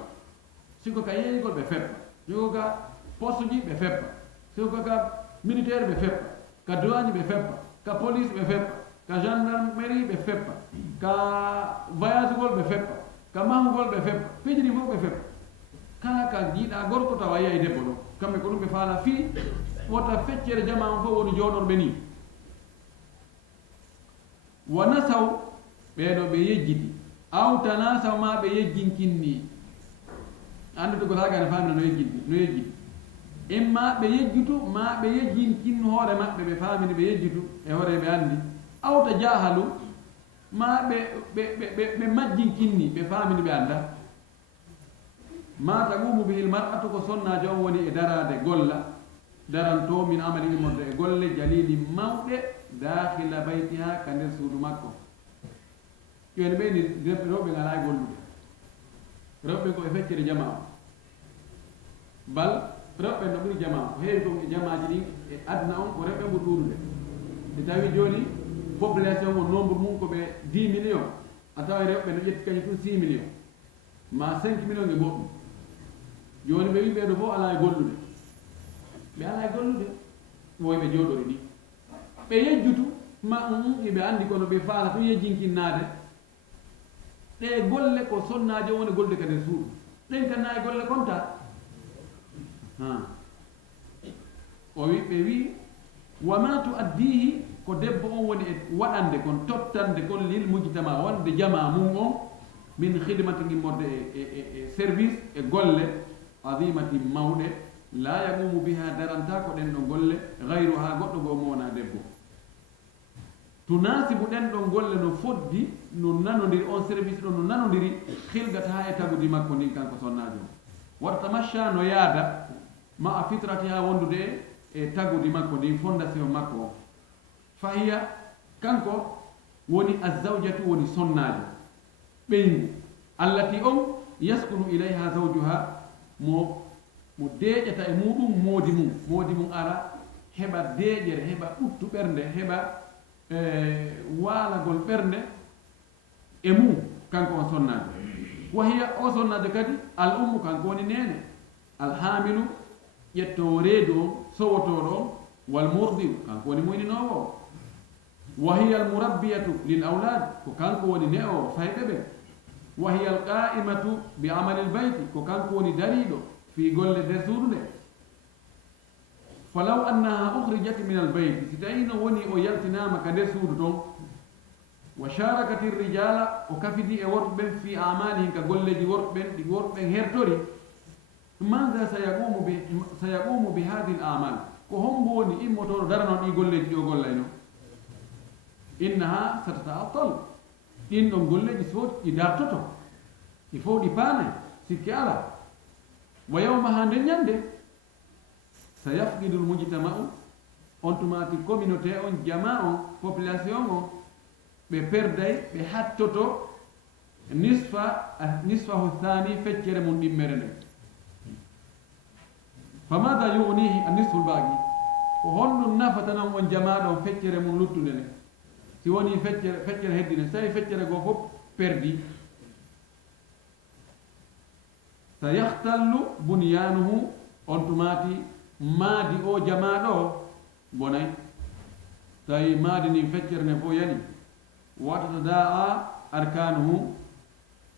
siko ka yeeyigol ɓe feppa siko ka poste ji ɓe feppa siko ka militaire ɓe feppa ka douane ɓe feppa ka police ɓe feppa ka gendarmerie ɓe feppa ka voyage gol ɓe feppa ka mahugol ɓe feppa piiji ɗi fof ɓe feppa kala ka jiiɗa gorko tawa yiya e debbo ɗo kamɓe ko ɗum ɓe faala fii wota feccere jama on fof woni jooɗorɓe ni wa nasaw ɓeeɗo ɓe yejjiti aw tanasaw ma ɓe yejjinkinni andude ko tagane famina no yejjiti imma ɓe yejjutu ma ɓe yejjinkinno hoore maɓɓe ɓe famini ɓe yejjutu e hoore ɓe anndi awta jahalu ma ɓe majjinkinni ɓe famini ɓe annda ma taqumu bihil mar'atu ko sonnajo on woni e darade golla daranto min amali immorde e golle jalili mawɗe dakhila baytiha ka nder suudu makko ƴoni ɓeyni rewɓe ngala e gollude rewɓe ko e feccere jama o bal rewɓe no ɓuri jama ko heewi kon e jamaji ɗin e aduna on ko rewɓe ɓuri ɗuuɗude e tawi joni population o nombre mum ko ɓe 10 millions a tawa rewɓe no ƴetti kañum fu 6 millions ma 5 millions e goɗɗum joni ɓe wi ɓeeɗo fof ala e gollude ɓe ala e gollude woyɓe jooɗori ɗi ɓe yejjutu ma ɓe andi kono ɓe faala to yejjinkinnade ɗe golle ko sonnajo woni golde ka nder suuɗu ɗen kanna e golle konta o wi ɓe wi wa ma tuaddihi ko debbo on woni e waɗande kon tottande kon lil mujtama wonde jama mum on min khidmati gimmorde e service e golle azimati mawɗe la yaqumu biha daranta ko ɗen ɗo golle gayru ha goɗɗo goo mo wona debbo tunasibu ɗen ɗon golle no foddi no nanodiri on service ɗo no nanodiri hilgata ha e tagudi makko ndin kanko sonnajo warta masha no yaada ma a fitrati ha wondude e tagudi makko ndin fondation makko o fahiya kanko woni azawjatu woni sonnajo ɓeyngu allati on yaskunu ilayha zawjuha mo deeƴata e muɗum moodi mum ara heɓa deeƴere heɓa ɓuttu ɓernde heɓa waalagol ɓernde e mum kanko on sonnajo wahiya o sonnade kadi al ummu kanko woni nene alhamilu ƴettowo reedu on sowotoɗo on wal murdiu kanko woni moyninowo o wahiya al murabbiyatu lil awlad ko kanko woni ne o fayɓe ɓe wahiya al qa'imatu bi amali l bayti ko kanko woni dariɗo fi golle nder suudu nde falaw annaha ukhrijat min al bayti si tawi no woni o yaltinama ka nder suudu toon wa sharakati rijala o kafidi e worɓe ɓen fi amalihim ka golleji worɓe ɓen ɗi worɓe ɓen hertori maga sayaqumu bi hadihi l amal ko hombo woni immotoɗo daranon ɗi golleji ɗi o gollayno innaha satata'attal ɗin ɗon golleji so ɗi dartoto ɗi fof ɗi paanay sikki ala wa yawmaha nden ñande sayafqidu l mujtama'u on tumati communauté on jama on population on ɓe perday ɓe hattoto nisfahu thani feccere mum ɗimmere nde famada yugnihi a nisful baqi ko honɗum nafatanon on jamaɗo feccere mum luttude nde si woni feccere heddine so tawi feccere goo fof perdi sa yahtallu bunyanuhu on tumati maadi o jamaɗo bonay tawi maadi ni feccere nde fof yani watata daa arkanuhu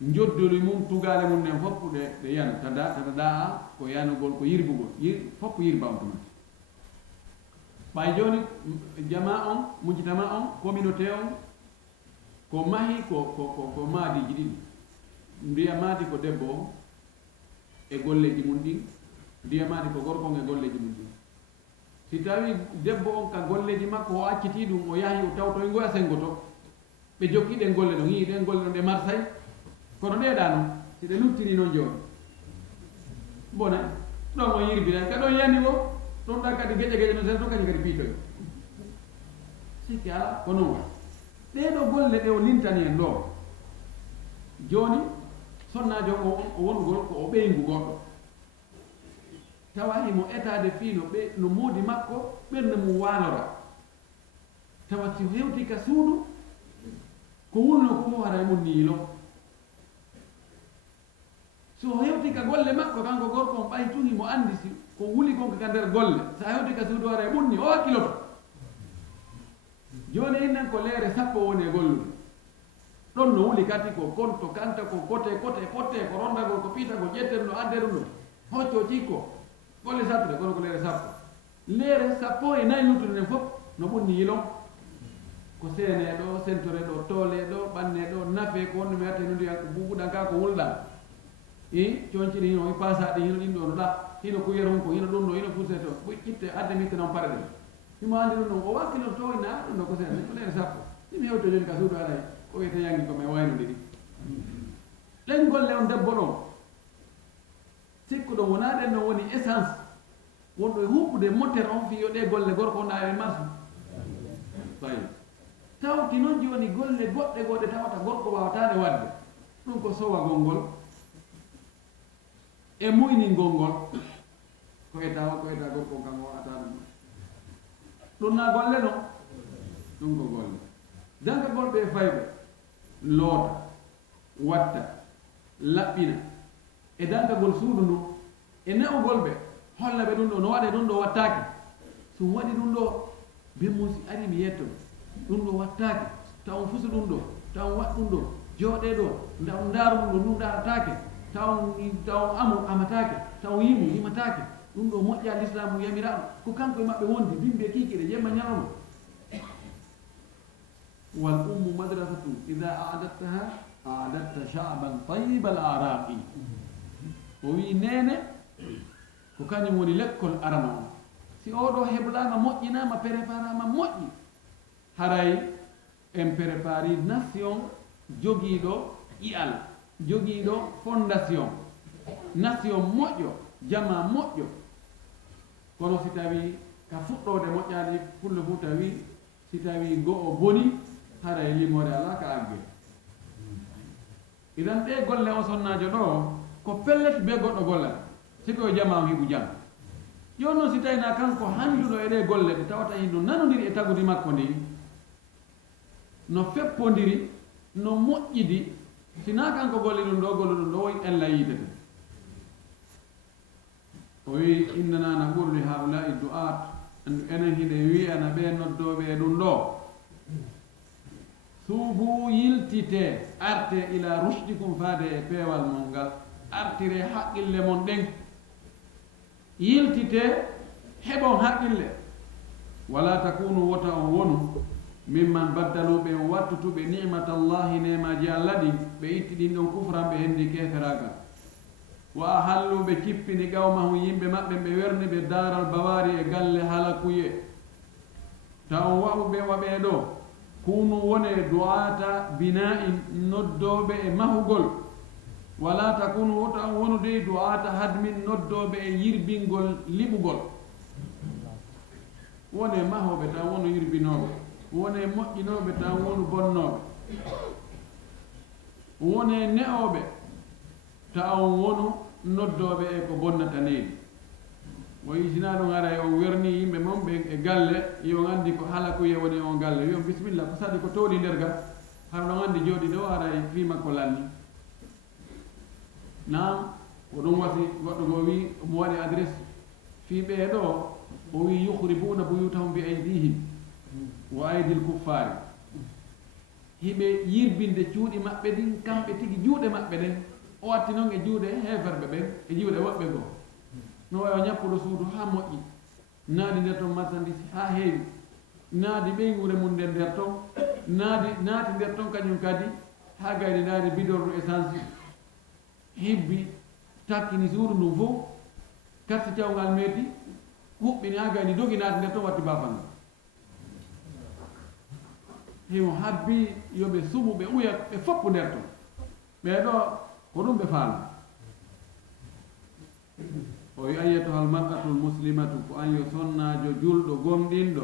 joddoli mum tugale mum nden fof ɗe yana tata daa ko yanugol ko yirbugol fof yirba on tumati ɓay joni jama on mujtama on communauté on ko mahi ko maadiji ɗiɗi mbiya maadi ko debbo o e golleji mum ɗin mbiya maadi ko gorko on e golleji mum ɗin si tawi debbo on ka golleji makko o acciti ɗum o yahi o tawtoye ngoya sengoto ɓe jokkiɗen golle ɗon yiiɗen golle ɗon ɗe marsay kono ɗeɗa noon si ɗe luttiri noon joni bona ɗon o yirbiɗan ka ɗon yani o ɗon ɗa kadi geƴe no sen to kadi piitoyo sikki ala ko noon waɗi ɗeɗo golle ɗe o lintani en ɗo joni sonnajo o wongol ko o ɓeyngu goɗɗo tawa imo etade fiino ɓe no moodi makko ɓernde mum waalora tawa si hewti ka suudu ko wulno ko mo hara mum niilo so hewti ka golle makko kanko gorko on ɓay tuni mo andi si ko wuli konko ka nder golle sa hewti ka suudu hara ɓunni o hakkiloto joni innen ko leere sappo woni e gollude ɗon no wuli kati ko konto kanta ko kote ko rondagol ko piitagol ƴetten no adde ɗum ɗo hocco cikko golle sattude kono ko leere sappo e nayi luttude nden fof no ɓunni yilon ko seene ɗo sentore ɗo toole ɗo ɓanne ɗo nafe ko wonno mi watte no ndiyan ko bubuɗan ka ko wulɗan i coñciɗi hino i pasaɗe hino ɗin ɗo no ɗa hino kuyere hum ko hino ɗum ɗo hino fusete o ƴitte adde mitte noon paɗe ɗen himo andi ɗum ɗon o wakkilo to e naa ɗum ɗo ko seene ko leere sappo himi hewto joni ka suudu alay ko wiyete yangi ko me wayno ɗiɗi ɗen golle on debbo ɗon sikku ɗo wona ɗen ɗon woni essence wonɗo e huɓɓude moteur on fi yo ɗe golle gorko on ɗa e marsu fayi tawti noon joni golle goɗɗe goɗe tawata gorko wawatade wadde ɗum ko sowagol ngol e muyningol ngol ko eta gorko kam wawata ɗum na golle ɗon ɗum ko golle jankagol ɓe fayɓe loota watta laɓɓina e dankagol suudu ndu e ne'ugol ɓe holla ɓe ɗum ɗo no waɗe ɗum ɗo wattake so waɗi ɗum ɗo bemmusi ari mi yetto ɗum ɗo wattake taw fusu ɗum ɗo taw wat ɗum ɗo jooɗe ɗo ndaw ndaaru ɗum ɗo ɗum daaratake taw amu amatake taw yimu yimatake ɗum ɗo moƴƴa l'islamu yamiraɗo ko kanko e maɓɓe wondi bimɓe kikiɗe jemma ñalawma wal ummu madrasatu ida a'adattaha a'adatta sha'ban tayyiba al araqi o wi nene ko kañum woni lekkol arana on si oɗo heblama moƴƴinama préparama moƴƴi haray en prépari nation jogiiɗo ƴi'al jogiiɗo fondation nation moƴƴo jama moƴƴo kono si tawi ka fuɗɗode moƴƴaɗi fullo fu tawi si tawi go'o boni haray limore ala ka agge idan ɗe golle o sonnajo ɗo ko pellet be goɗɗo gollal siko jama hiɓu jam joni noon si tawina kanko handuɗo e ɗe golle ɗe tawata hinno nanodiri e tagudi makko ndi no feppodiri no moƴƴidi sina kanko golle ɗum ɗo golle ɗum ɗo woy en layidete o wi innana naqulu li haulai du'at enen hiɗe wiyana ɓe noddoɓe ɗum ɗo suubu yiltite arte ila rushdikum faade e peewal mon ngal artire haqqille mon ɗen yiltite heɓon haqqille wala takunu wota on wonu mimman baddaluɓe on wattutuɓe nicmatallahi nemaji allah ɗin ɓe itti ɗin ɗon kufran ɓe hendi keferagal wa ahalluɓe cippini qawmahum yimɓe maɓɓe ɓe werni ɓe daral bawari e galle halakuye ta on waɓuɓe waɓe ɗo kunu wone du'ata bina'in noddoɓe e mahugol wala takunu wota on wonu dey du'ata hadmin noddoɓe e yirbingol liɓugol wone mahoɓe tan wonu yirbinoɓe wone moƴƴinoɓe tan wonu bonnoɓe wone ne'oɓe ta on wonu noddoɓe e ko bonnata needi o yisina ɗum ara on werni yimɓe mon ɓe e galle yo andi ko halakuye woni on galle yo bisimilla ko saɗi ko towɗi nder ga har ɗon andi jooɗi ɗo ara e fi makko lanni nam ko ɗum wasi goɗɗo go wi omo waɗi adresse fi ɓe ɗo o wi yuhribuna buyutahum bi aydihim wa aydil kuffari hiɓe yirbinde cuuɗi maɓɓe ɗin kamɓe tigi juuɗe maɓɓe ɗen o watti noon e juuɗe heferɓe ɓen e juuɗe woɓɓe goo no wawi o ñappuɗo suudu ha moƴƴi naadi nder toon marchandise ha heewi naadi ɓeygure mum nder nder toon naati nder toon kañum kadi ha gayde naadi bidorɗo essence hibbi takkini suudu ndum fof carte cawgal meeti huɓɓini ha gayni dogi naati nder toon watti bafanga himo habbi yoɓe suɓu ɓe uya ɓe foppu nder toon ɓeɗo ko ɗum ɓe faala o wi ayyatuhal mar'atul muslimatu ko an yo sonnajo julɗo gomɗinɗo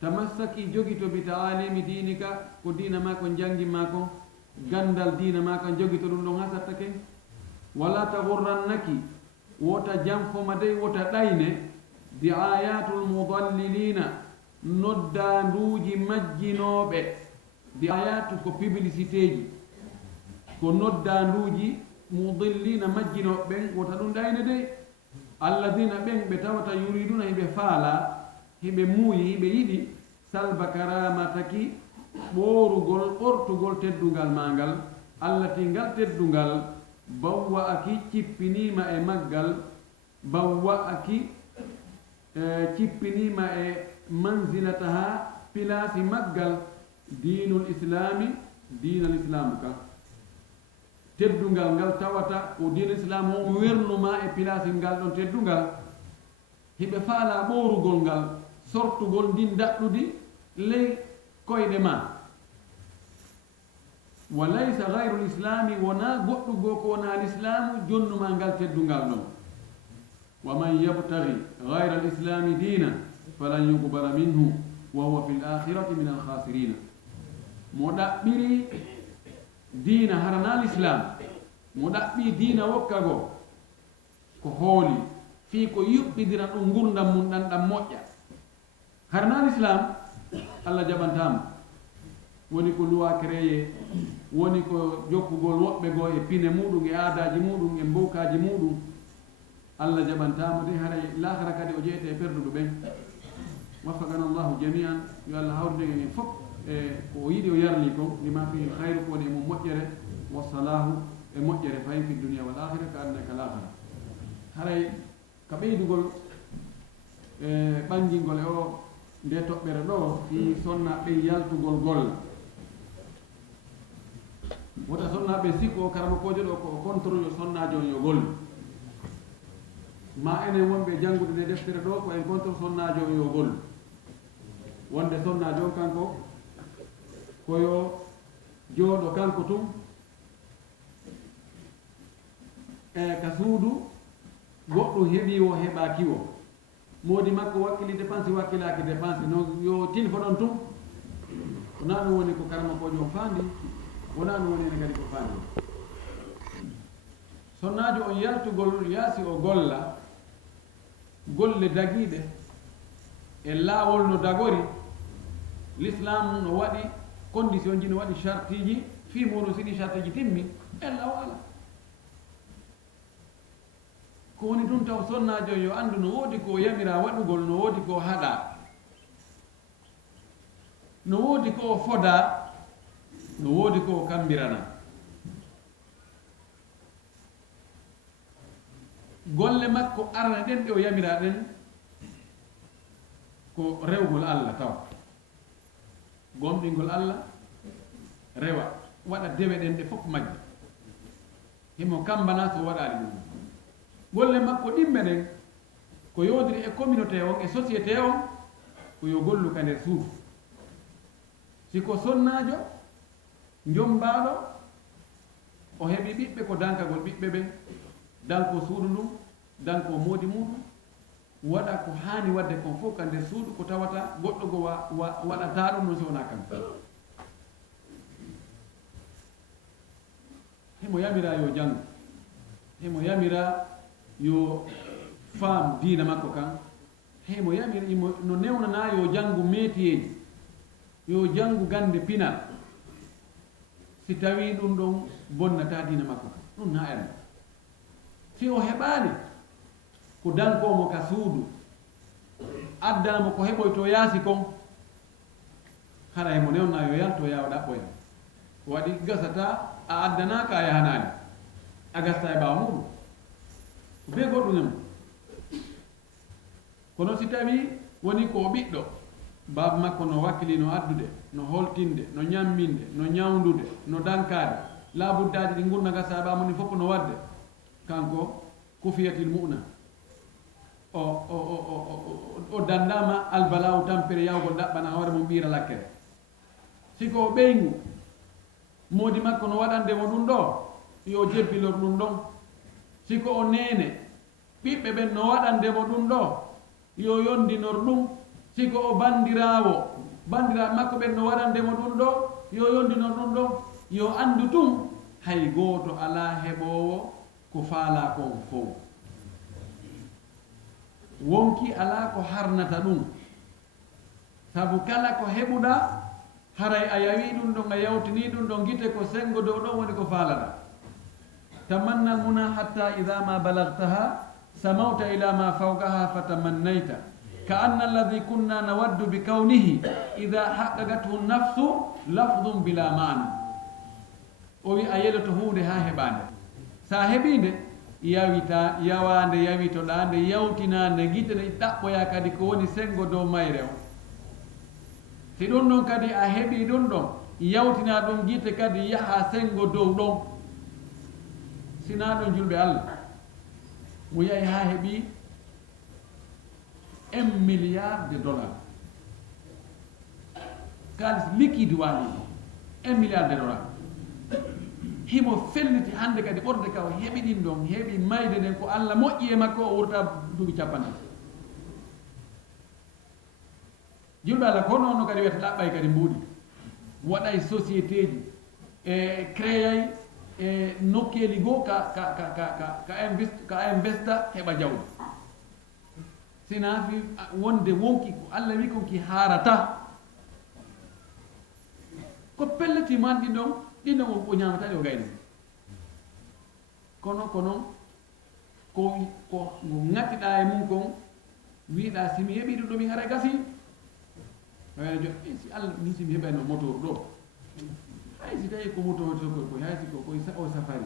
tamassaki jogito bi ta'alimi dinika ko diina ma ko janggima ko gandal diina ma ko jogito ɗum ɗon hasatta ken wala taghurrannaki wota janfoma dey wota ɗayne bi ayatul mudallilina noddanduji majjinoɓe bi ayatu ko publicité ji ko noddanduji mudillina majjinoɓe ɓen wota ɗum ɗayne dey alladina ɓen ɓe tawata yuriduna hiɓe faala hiɓe muuyi hiɓe yiɗi salba karamataki ɓorugol ɓortugol teddungal ma ngal allati ngal teddungal bawwa aki cippinima e maggal bawwa aki cippinima e manzilataha pilasi maggal dinul islami dinal islamu ka teddungal ngal tawata ko dinal islamu o wernuma e pilasi ngal ɗon teddungal hiɓe faala ɓorugol ngal sortugol ndin daɗɗudi ley koyɗe ma wa laysa gayru l'islami wona goɗɗugo ko wona l'islamu jonnuma ngal teddungal ɗon wa man yabtagi gayra l'islami dina falan yuqbala minhu wa huwa fi l'akhirati min alkhasirina mo ɗaɓɓiri diina harana l'islam mo ɗaɓɓi diina wokkago ko hooli fii ko yuɓɓidira ɗum gurdam mum ɗan ɗam moƴƴa harana l'islam allah jaɓantama woni ko loi créé woni ko jokkugol woɓɓe goo e pine muɗum e aadaji muɗum e mbowkaji muɗum allah jaɓantama de haray lahara kadi o jeyete e perduɗo ɓen waffaqana llahu jami'an yo allah hawride en fof e ko o yiɗi o yarli ko lima fihi hayru ko woni e mum moƴƴere wa salahu e moƴƴere fayin fi dunia wal akhira ka adna ka lahara haray ka ɓeydugol e ɓangingol e o nde toɓɓere ɗo fi sonnaɓe yaltugol golla wota sonnaɓe sikko o karama kojo ɗo ko o contrôle o sonnajo on yo gollu ma enen wonɓe janngude nde deftere ɗo ko en contrôle sonnajo on yo gollu wonde sonnajo on kanko koyo jooɗo kanko tum e ka suudu goɗɗum heeɓi o heɓaki o moodi makko wakkili dépense wakkilaki dépense no yo tilfo ɗon tum wona ɗum woni ko karama kojo on faandi wona ɗum woni ene kadi ko faandi sonnajo on yaltugol yaasi o golla golle dagiɗe e laawol no dagori l'islam no waɗi condition ji no waɗi charte ji fi muɗum siɗi charteji timmi ella wala ko woni ɗum taw sonnajo yo andu no woodi ko yamira waɗugol no woodi ko haɗa no woodi ko foda no woodi ko kambirana golle makko arana ɗen ɗe o yamira ɗen ko rewgol Allah taw gomɗingol Allah rewa waɗa dewe ɗen ɗe fof majje himo kambana so waɗali ɗum golle makko ɗimme ɗen ko yodiri e communauté on e société on ko yo gollu ka nder suudu siko sonnajo jombaɗo o heɓi ɓiɓɓe ko dankagol ɓiɓɓe ɓen danko suudu ndum danko moodi muɗum waɗa ko hani wadde kon fof ka nder suudu ko tawata goɗɗo go waɗata ɗum no si wona kam hemo yamira yo jangu hemo yamira yo faam diina makko kan hemo yamira no newnana yo jangu métier yo jangu gande pina si tawi ɗum ɗon bonnata diina makko kan ɗum na en si o heɓani ko dankomo ka suudu addanamo ko heɓoy to yaasi kon hara hemo newna yo yalto yawa ɗaɓɓoya waɗi gasata a addanaka a yahanani a gasta e ɓawa muɗum be goɗɗum kono si tawi woni ko ɓiɗɗo baba makko no wakkili no addude no holtinde no ñamminde no ñawdude no dankade labuddaji ɗi gurna gasta e ɓawa mum ni fof no wadde kanko kufiyatil mu'na o dandama albalaw tampere yawgol ɗaɓɓana hoore mum ɓiira lakkere siko ɓeygu moodi makko no waɗandemo ɗum ɗo yo jebbilor ɗum ɗon siko o nene ɓiɓɓe ɓen no waɗandemo ɗum ɗo yo yondinor ɗum siko o bandiraɓe makko ɓen no waɗandemo ɗum ɗo yo yondinor ɗum ɗon yo andu tum hay goto ala heɓowo ko faala kon fof wonki ala ko harnata ɗum sabu kala ko heɓuɗa haray a yawi ɗum ɗon a yawtini ɗum ɗon gite ko sengo dow ɗon woni ko faalata tamanna almuna hatta ida ma balagtaha samawta ila ma fawqaha fatamannayta ka anna alladhi kunna nawaddu bi kawnihi ida haqqagathu nafsu lafdun bila ma'na o wi a yeloto hunde ha heɓande sa heɓinde yawita yawande yawitoɗa nde yawtinande gite ne ɗaɓɓoya kadi ko woni sengo dow mayre o si ɗum ɗon kadi a heɓi ɗum ɗon yawtina ɗum gite kadi yaha sengo dow ɗon sina ɗon julɓe Allah mo yahi ha heɓi 1 milliard de dollars kalis liquide wani 1 milliard de dollars himo felliti hande kadi ɓorde ka o heɓi ɗin ɗon heɓi mayde nden ko Allah moƴƴi e makko o wurta duuɓi capanɗe julɓe Allah ko noon no kadi wiyata ɗaɓɓay kadi mbuuɗi waɗay société ji e créay e nokkeli goo ka investa heɓa jawdi sina fi wonde wonki ko Allah wi konki harata ko pelleti man ɗin ɗon o ñamata ɗi o gayni kono ko ŋattiɗa e mum kon wiiɗa simi heɓi ɗum ɗo min hara gasi wayno jo si Allah min simi heɓayno motor ɗo hay si tawi ko moto ko haysi ko o safari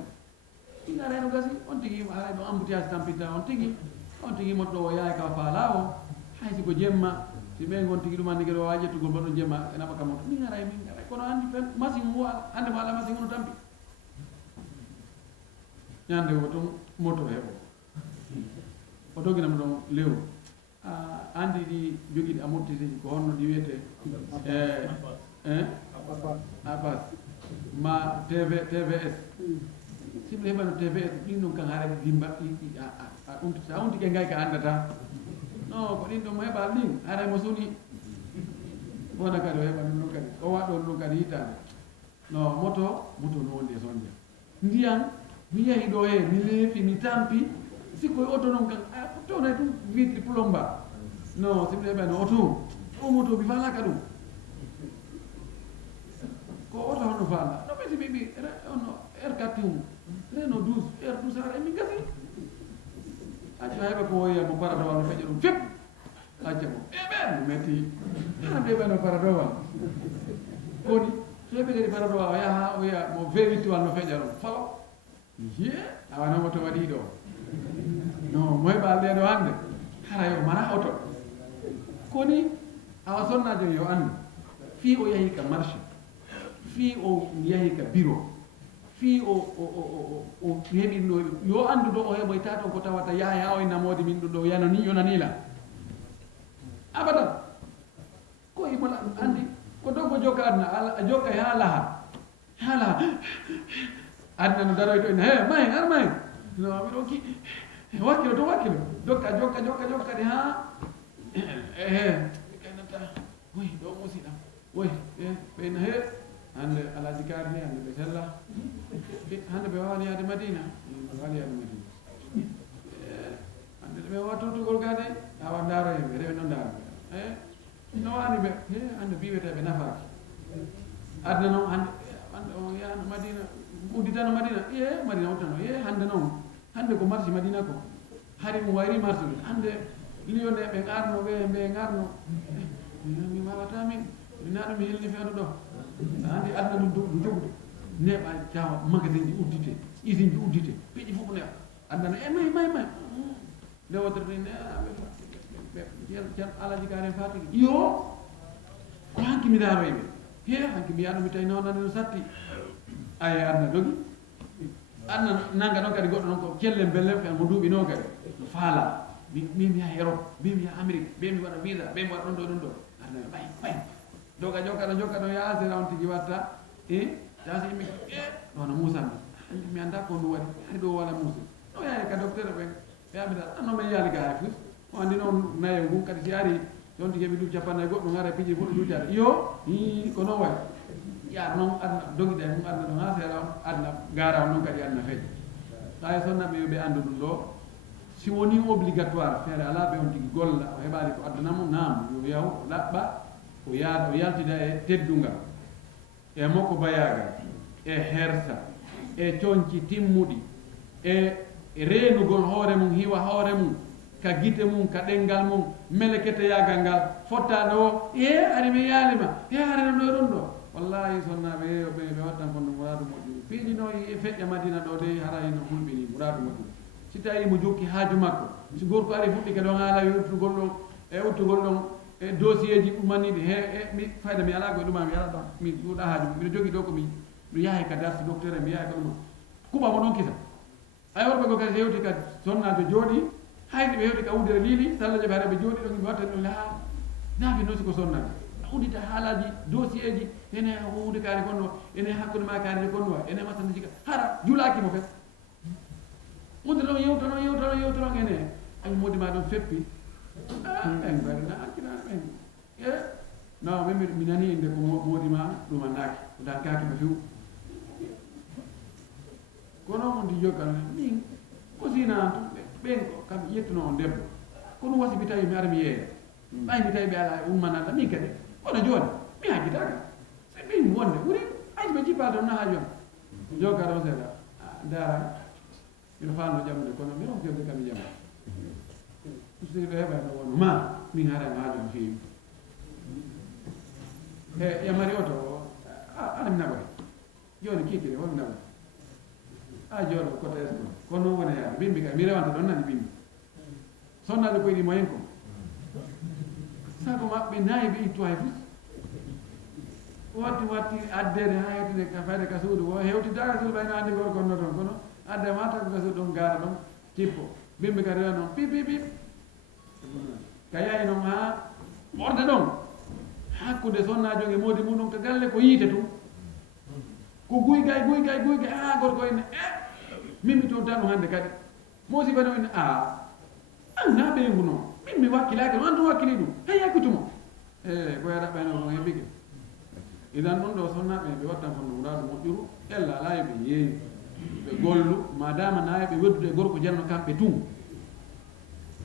ɗin arayno gasi on tigui arayno embouteillage tampinta on tigui moto ɗo o yahay ka faala o haysi ko jemma si ɓe gon tigui ɗumanni gueɗo wawa ƴettugol mbaɗo jemma e naɓa ka moto min aray kono andi fen machine mo hande mo ala machine ono tampi ñande o ton moto heɓo o doginamo ɗon lewru andi ɗi jogiɗi amortissé ko honno ɗi wiyete apas ma tvs simɓe heɓano tvs ɗin ɗum kan haara dimba sa untike ngay ka andata non ko ɗin ɗum mo heɓa ɗin haray mo suuni wona kadi o heɓa ɗum ɗon kadi o waɗo ɗum kadi hitande no moto no wondi e sonde ndiyan mi yahi ɗo he mi leefi mi tampi sikkoye auto noon kan towna ɗum vitre plomba non simɓe heɓano auto o moto mi falaka ɗum ko oto hono faala no ɓesi ɓiɓi ono R4 reno 12 R12 ara emi gasi acca heɓa ko woyiya mo paradowal no feƴa ɗum fep acca mo ɓen no metti hana ɓeɓeno paradowal koni so heɓe kadi paradowal o yaha o wiya mo V8 no feƴa ɗum falo ye awanamo to waɗi ɗo no mo heɓa ɗeɗo hande hara yo mana oto koni awa sonnajo yo andu fi o yahi ka marché fi o yahi ka bureau fi o heɓi ɗo yo andu ɗo o heɓoyta to ko tawata yaha ha o namode min ɗo yanani yonanila abadan ko imola andi ko dow ko jokka adna a jokka ha laha adna no daroyto ina he mahen ar mahen no miɗo ki wakkilo to wakkilo jokka de ha kanata oy ɗo musiɗam oy ɓeyna he hande alaji karni hande ɓe sella hande ɓe wawani yaade madina ɓe wawani yaade madina hande ɓe wawa tutugol gade awa daaro yimɓe rewe noon daaro no wani ɓe hande biweteɓe nafaki adna noon hande o yahano madina udditano madina madina udditano hande noon hande ko marché madina ko hari mo wayri marché ɗum hande liyone ɓe garno ɓe garno mi wawata min minaɗo mi helni feeɗo ɗo andi adna ɗum jogude neɓa tawa magasin ji uddite usine ji uddite piiƴi fof neɓa addana may nde wotere ni alaji karen fatigi yo ko hanki mi daroyɓe hanki mi yaɗo mi tawi noonane no satti aye adna dogi adna nanga ɗon kadi goɗɗo ɗon ko cellen bellen fen mo duuɓi no kadi faala mi yaha Europe mi yaha Amérique mi waɗa visa mi waɗa ɗon ɗo adna ɓay jokka ɗo yaha sera on tigi watta tasi yimɓe ɗono musanmi andi mi anda ko ɗum waɗi hani ɗo wala muusa no yaha ka docteur ɓe yamita anno men yaali ga hay fus o andi noon nayo ngun kadi si ari on tigi heɓi duuɓi capannayyi goɗɗo gara piiji fof ɗo duuƴata yo ko noon waɗi yaar noon adna doguide mum adna ɗon ha seeɗa on adna gara on noon kadi adna feeƴa tawi sonnaɓe yoɓe andu ɗum ɗo si woni obligatoire feere ala ɓe on tigi golla o heɓali ko addanamo nam yo yahu o ɗaɓɓa o yaada o yaltida e teddungal e makko bayagal e hersa e coñci timmuɗi e renugol hoore mum hiwa hoore mum ka gite mum ka ɗengal mum melekete yagal ngal fottaɗo o ari mi yaalima areno ɗo ɗum ɗo wallahi sonnaɓe ɓe wattan kon ɗum muradu moƴƴuru piiƴino e feƴƴa madina ɗo de harayno hulɓini muradu moƴƴuru si tawi mo jokki haaju makko so gorko ari fuɗɗi kadi on haalawi uttugol ɗon e dossier ji ɗumaniɗi mi fayda mi ala koye ɗuma mi ala ɗon mi ɗuuɗa haaju mbiɗo jogui ɗo komi yahay ka darsi docteur mi yahay ka ɗuma kuɓa mo ɗon kisa ay worɓe ko kadi so hewti kadi sonnajo jooɗi hayɗi ɓe hewti ka udere liili sallah jaɓe haɗa ɓe jooɗi ɗon ɓe watta ɗum laa naafi noon siko sonnaɓe udita haalaji dossier ji ene hunde kaari gonno ene hakkude ma kaari gonno ene masaniji ka hara julakimo fet hunde ɗon yewtonon ene ay modi ma ɗon feppi ɓen mbaɗina hakkilare ɓen non mi nani inde ko modi ma ɗumannaki ko dankaki ma few kono on di jokkano min ko sina ɓen ko kamɓe ƴettuno on debbo ko ɗum wasi mi tawi mi ara mi yeeya ɓay mi tawi ɓe ala ummanata min kadi kono joni mi hakkitaka so min wonde ɓuuri ayji ɓe jippade on naha joni jokka ɗon seeɗa dara mbiɗo fanno jammude kono mi ron fewde kam jamma so ɓe heɓano wono ma min harama haaju no feewi e yamari oto aɗa mi naɓoy joni kikiri homi naɓoy jooɗo koto escole kono noon wona yaade bimbi kay mi rewanta ɗon nani bimbi sonnaɓe koyɗi moyen ko sago maɓɓe naayi ɓe ittu hay fus watti addede ha hewtide ka fayde ka suudu o hewtidaka suudu ɓayno andi gorko konno toon kono adde ma taw ka suudu ɗon gara ɗon tippo bimbi kadi rewa noon pip ka yahi noon ha ɓorde ɗon hakkude sonnajo e modi muɗum ka galle ko yiite tum ko guygay ha gorko ene mimmi toon tan ɗum hannde kadi musiba no ene an na ɓeygu noon min mi wakkilaki no an to wakkili ɗum hay yakkitumo ko yaɗaɓɓayno ɗon heɓike idan ɗum ɗo sonnaɓe ɓe wattan kon ɗum raadu moƴƴuru ella ala ɓe yeeyi ɓe gollu madama nayi ɓe weddude e gorko janno kamɓe tun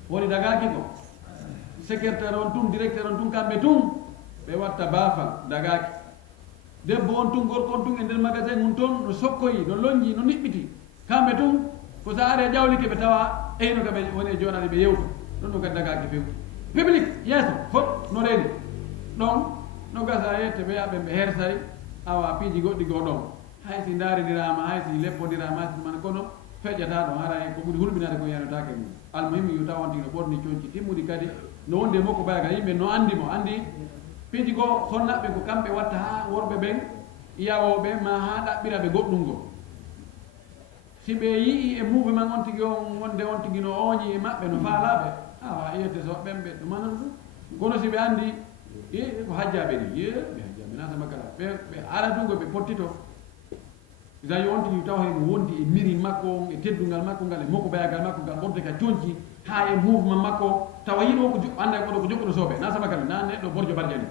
woni dagaki ko secrétaire on tun directeur on tun kamɓe tun ɓe watta baafal dagaki debbo on tun gorko on tun e nder magasin mum toon no sokkoyi no lonji no niɓɓiti kamɓe tun ko sa ari ƴawlike ɓe tawa eyno ka ɓe woni e joɗade ɓe yewta ɗon ɗum kadi dagaki few public yeeso fof no reeni ɗon no gasa yette ɓe yaɓe ɓe hersari awa piiji goɗɗi go ɗon hay si daaridirama hay si leppodirama hay si man kono feƴƴata ɗon hara ko ɓuri hulɓinade ko yanotake mum almuhimi yo taw on tigi no ɓorni coñci timmudi kadi no wondi e makko bayagal yimɓe no andi mo andi piiji goo sonnaɓe ko kamɓe watta ha worɓe ɓen yawoɓe ma ha ɗaɓɓira ɓe goɗɗum go si ɓe yii e mouvement on tigi on wonde on tigi no ooñi e maɓɓe no faalaɓe awa iyette so ɓen ɓe ɗumanan ɗum kono si ɓe andi ko hajjaɓe ni ɓe hajjaɓe nasama kala ɓe ara dugo ɓe pottito so yi on tigi taw hemo wondi e miri makko e teddungal makko ngal e moko bayagal makko ngal ɓorde ka coñci ha e mouvement makko tawa yiɗo ko anda koɗo ko jokkuɗo sooɓe nasama kala na neɗɗo borjo barjani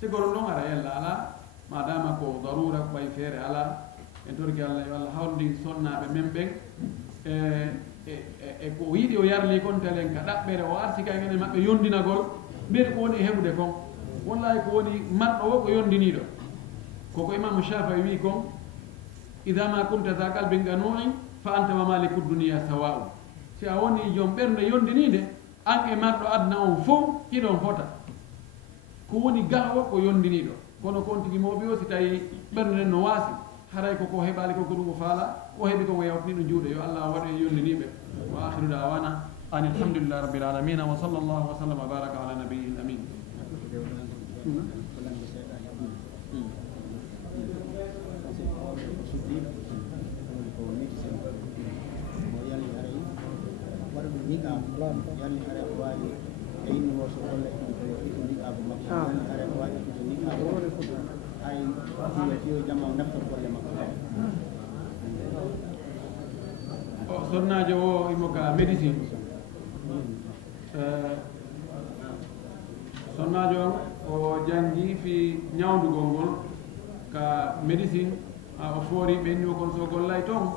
sigoro ɗon ara yella ala madama ko darura ko ɓay feere ala en torki Allah yo Allah hawrdi sonnaɓe men ɓen e ko yiɗi o yarli kon telen ka ɗaɓɓere o arsi kay ngene maɓɓe yondinagol mbiyete ko woni heɓude kon wallahi ko woni matɗo o ko yondiniɗo koko imamu Shafi'i wi kon ida ma kunta za qalbin ganu'in fa anta wa maliku dunya sawa'u si a woni joom ɓernde yondinide an e marɗo adna on fof hiɗon fota ko woni gaho ko yondiniɗo kono kon tigi moɓi o si tawi ɓernde nden no waasi haray koko heɓali koko ɗum o faala o heeɓi koko yawtiniɗo juuɗe yo Allah waɗe yondiniɓe wa akhiru da'wana an alhamdulillahi rabbil alamin wa sallallahu wa sallam wa baraka ala nabiyil amin sonnajo o imo ka médecine sonnajo o jangi fi ñawdugol ngol ka médecine o foori ɓenni o kon so gollay toon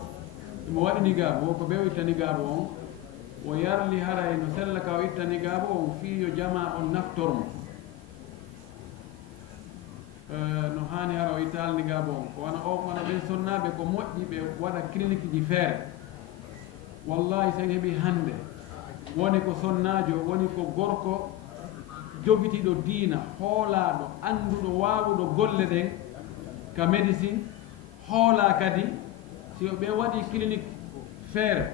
imo waɗini gaabo ko ɓe o ittani gaabo on o yarli haray no sella ka o ittani gaabo on fii yo jama on naftormo no hani hara o italni gaabo on ko wana o wana ɓen sonnaɓe ko moƴƴi ɓe waɗa clinique ji feere wallahi sen heeɓi hande woni ko sonnajo woni ko gorko jogitiɗo diina hoolaɗo annduɗo wawuɗo golle ɗen ka médecine hoola kadi si ɓe waɗi clinique feere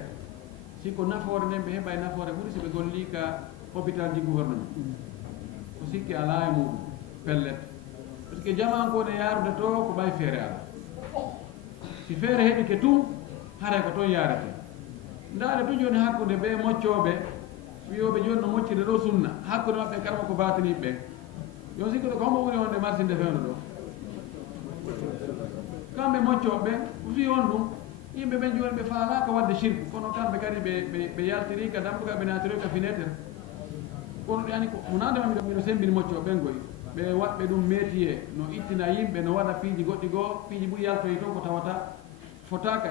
siko nafoore nden ɓe heɓa nafoore ɓuuri si ɓe golli ka hôpital ji gouvernement ko sikki ala e muɗum pellet par ce que jamankone yarude to ko ɓay feere ala si feere heɓi ke tum haray ko toon yarete ndaare to joni hakkude ɓe moccoɓe wiyoɓe joni no moccide ɗo sunna hakkude maɓɓe karma ko bataniɓe ɓen yon sikkude ko hombo woni wonde marsinde fewno ɗo kamɓe moccoɓe wi on ɗum yimɓe ɓen joni ɓe faalaka wadde shirku kono kamɓe kadi ɓe yaltiri ka dambuga ɓe natiri ka finetere kono yani ko munadema miɗo sembini moccoɓe ɓen goy ɓe waɗɓe ɗum métier no ittina yimɓe no waɗa piiji goɗɗi goo piiji ɓuuri yaltoyi to ko tawata fota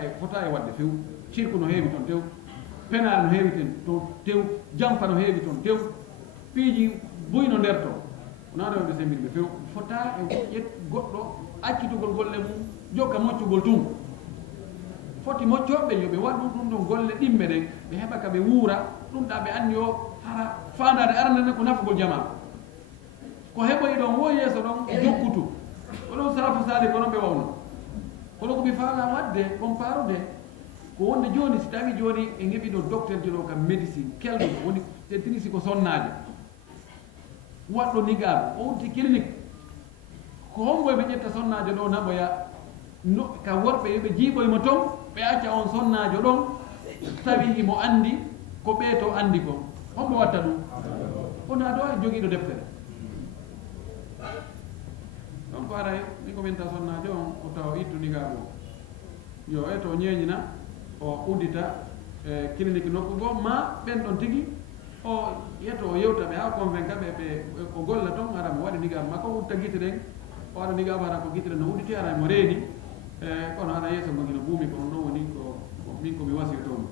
e wadde few cirku no heewi toon tew penal no heewi ten to tew jampa no heewi toon tew piiji buyno nder to wonadema ɓe sembini ɓe few fota e ƴet goɗɗo accitugol golle mum jokka moccugol tun foti moccoɓe yoɓe waɗu ɗum ɗon golle ɗimme ɗen ɓe heɓa ka ɓe wuura ɗum ɗa ɓe anndi o hara fandade arandene ko nafugol jama ko heɓoyi ɗon wo yeeso ɗon jokkutu oɗon sarafu sali ko noon ɓe wawno kono ko ɓe faala wadde comparude ko wonde joni si tawi joni e heɓiɗo docteur ji ɗo kam médecine kelɗo woni tentini siko sonnajo waɗɗo nigaɓo o wonti clinique ko homboye ɓe ƴetta sonnajo ɗo naɓoya ka worɓe yoɓe jiiɓoymo toon ɓe acca on sonnajo ɗon tawi imo andi ko ɓeeto andi ko hombo watta ɗum wona ɗo e joguiɗo deftere donc ko aray ni ko minta sonnajo on o tawa ittu nigaɓo yo eto ñeñina o uddita e clinique nokku goo ma ɓen ɗon tigui o yeto o yewtaɓe ha convainca ɓe o golla toon ara mo waɗi nigaɓo makko o utta guite ɗen o waɗa nigaɓo hara ko guite ɗen no udditi ara mo reeni kono ana yeeso mo gino buumi kono noon woni ko min komi wasiyo toon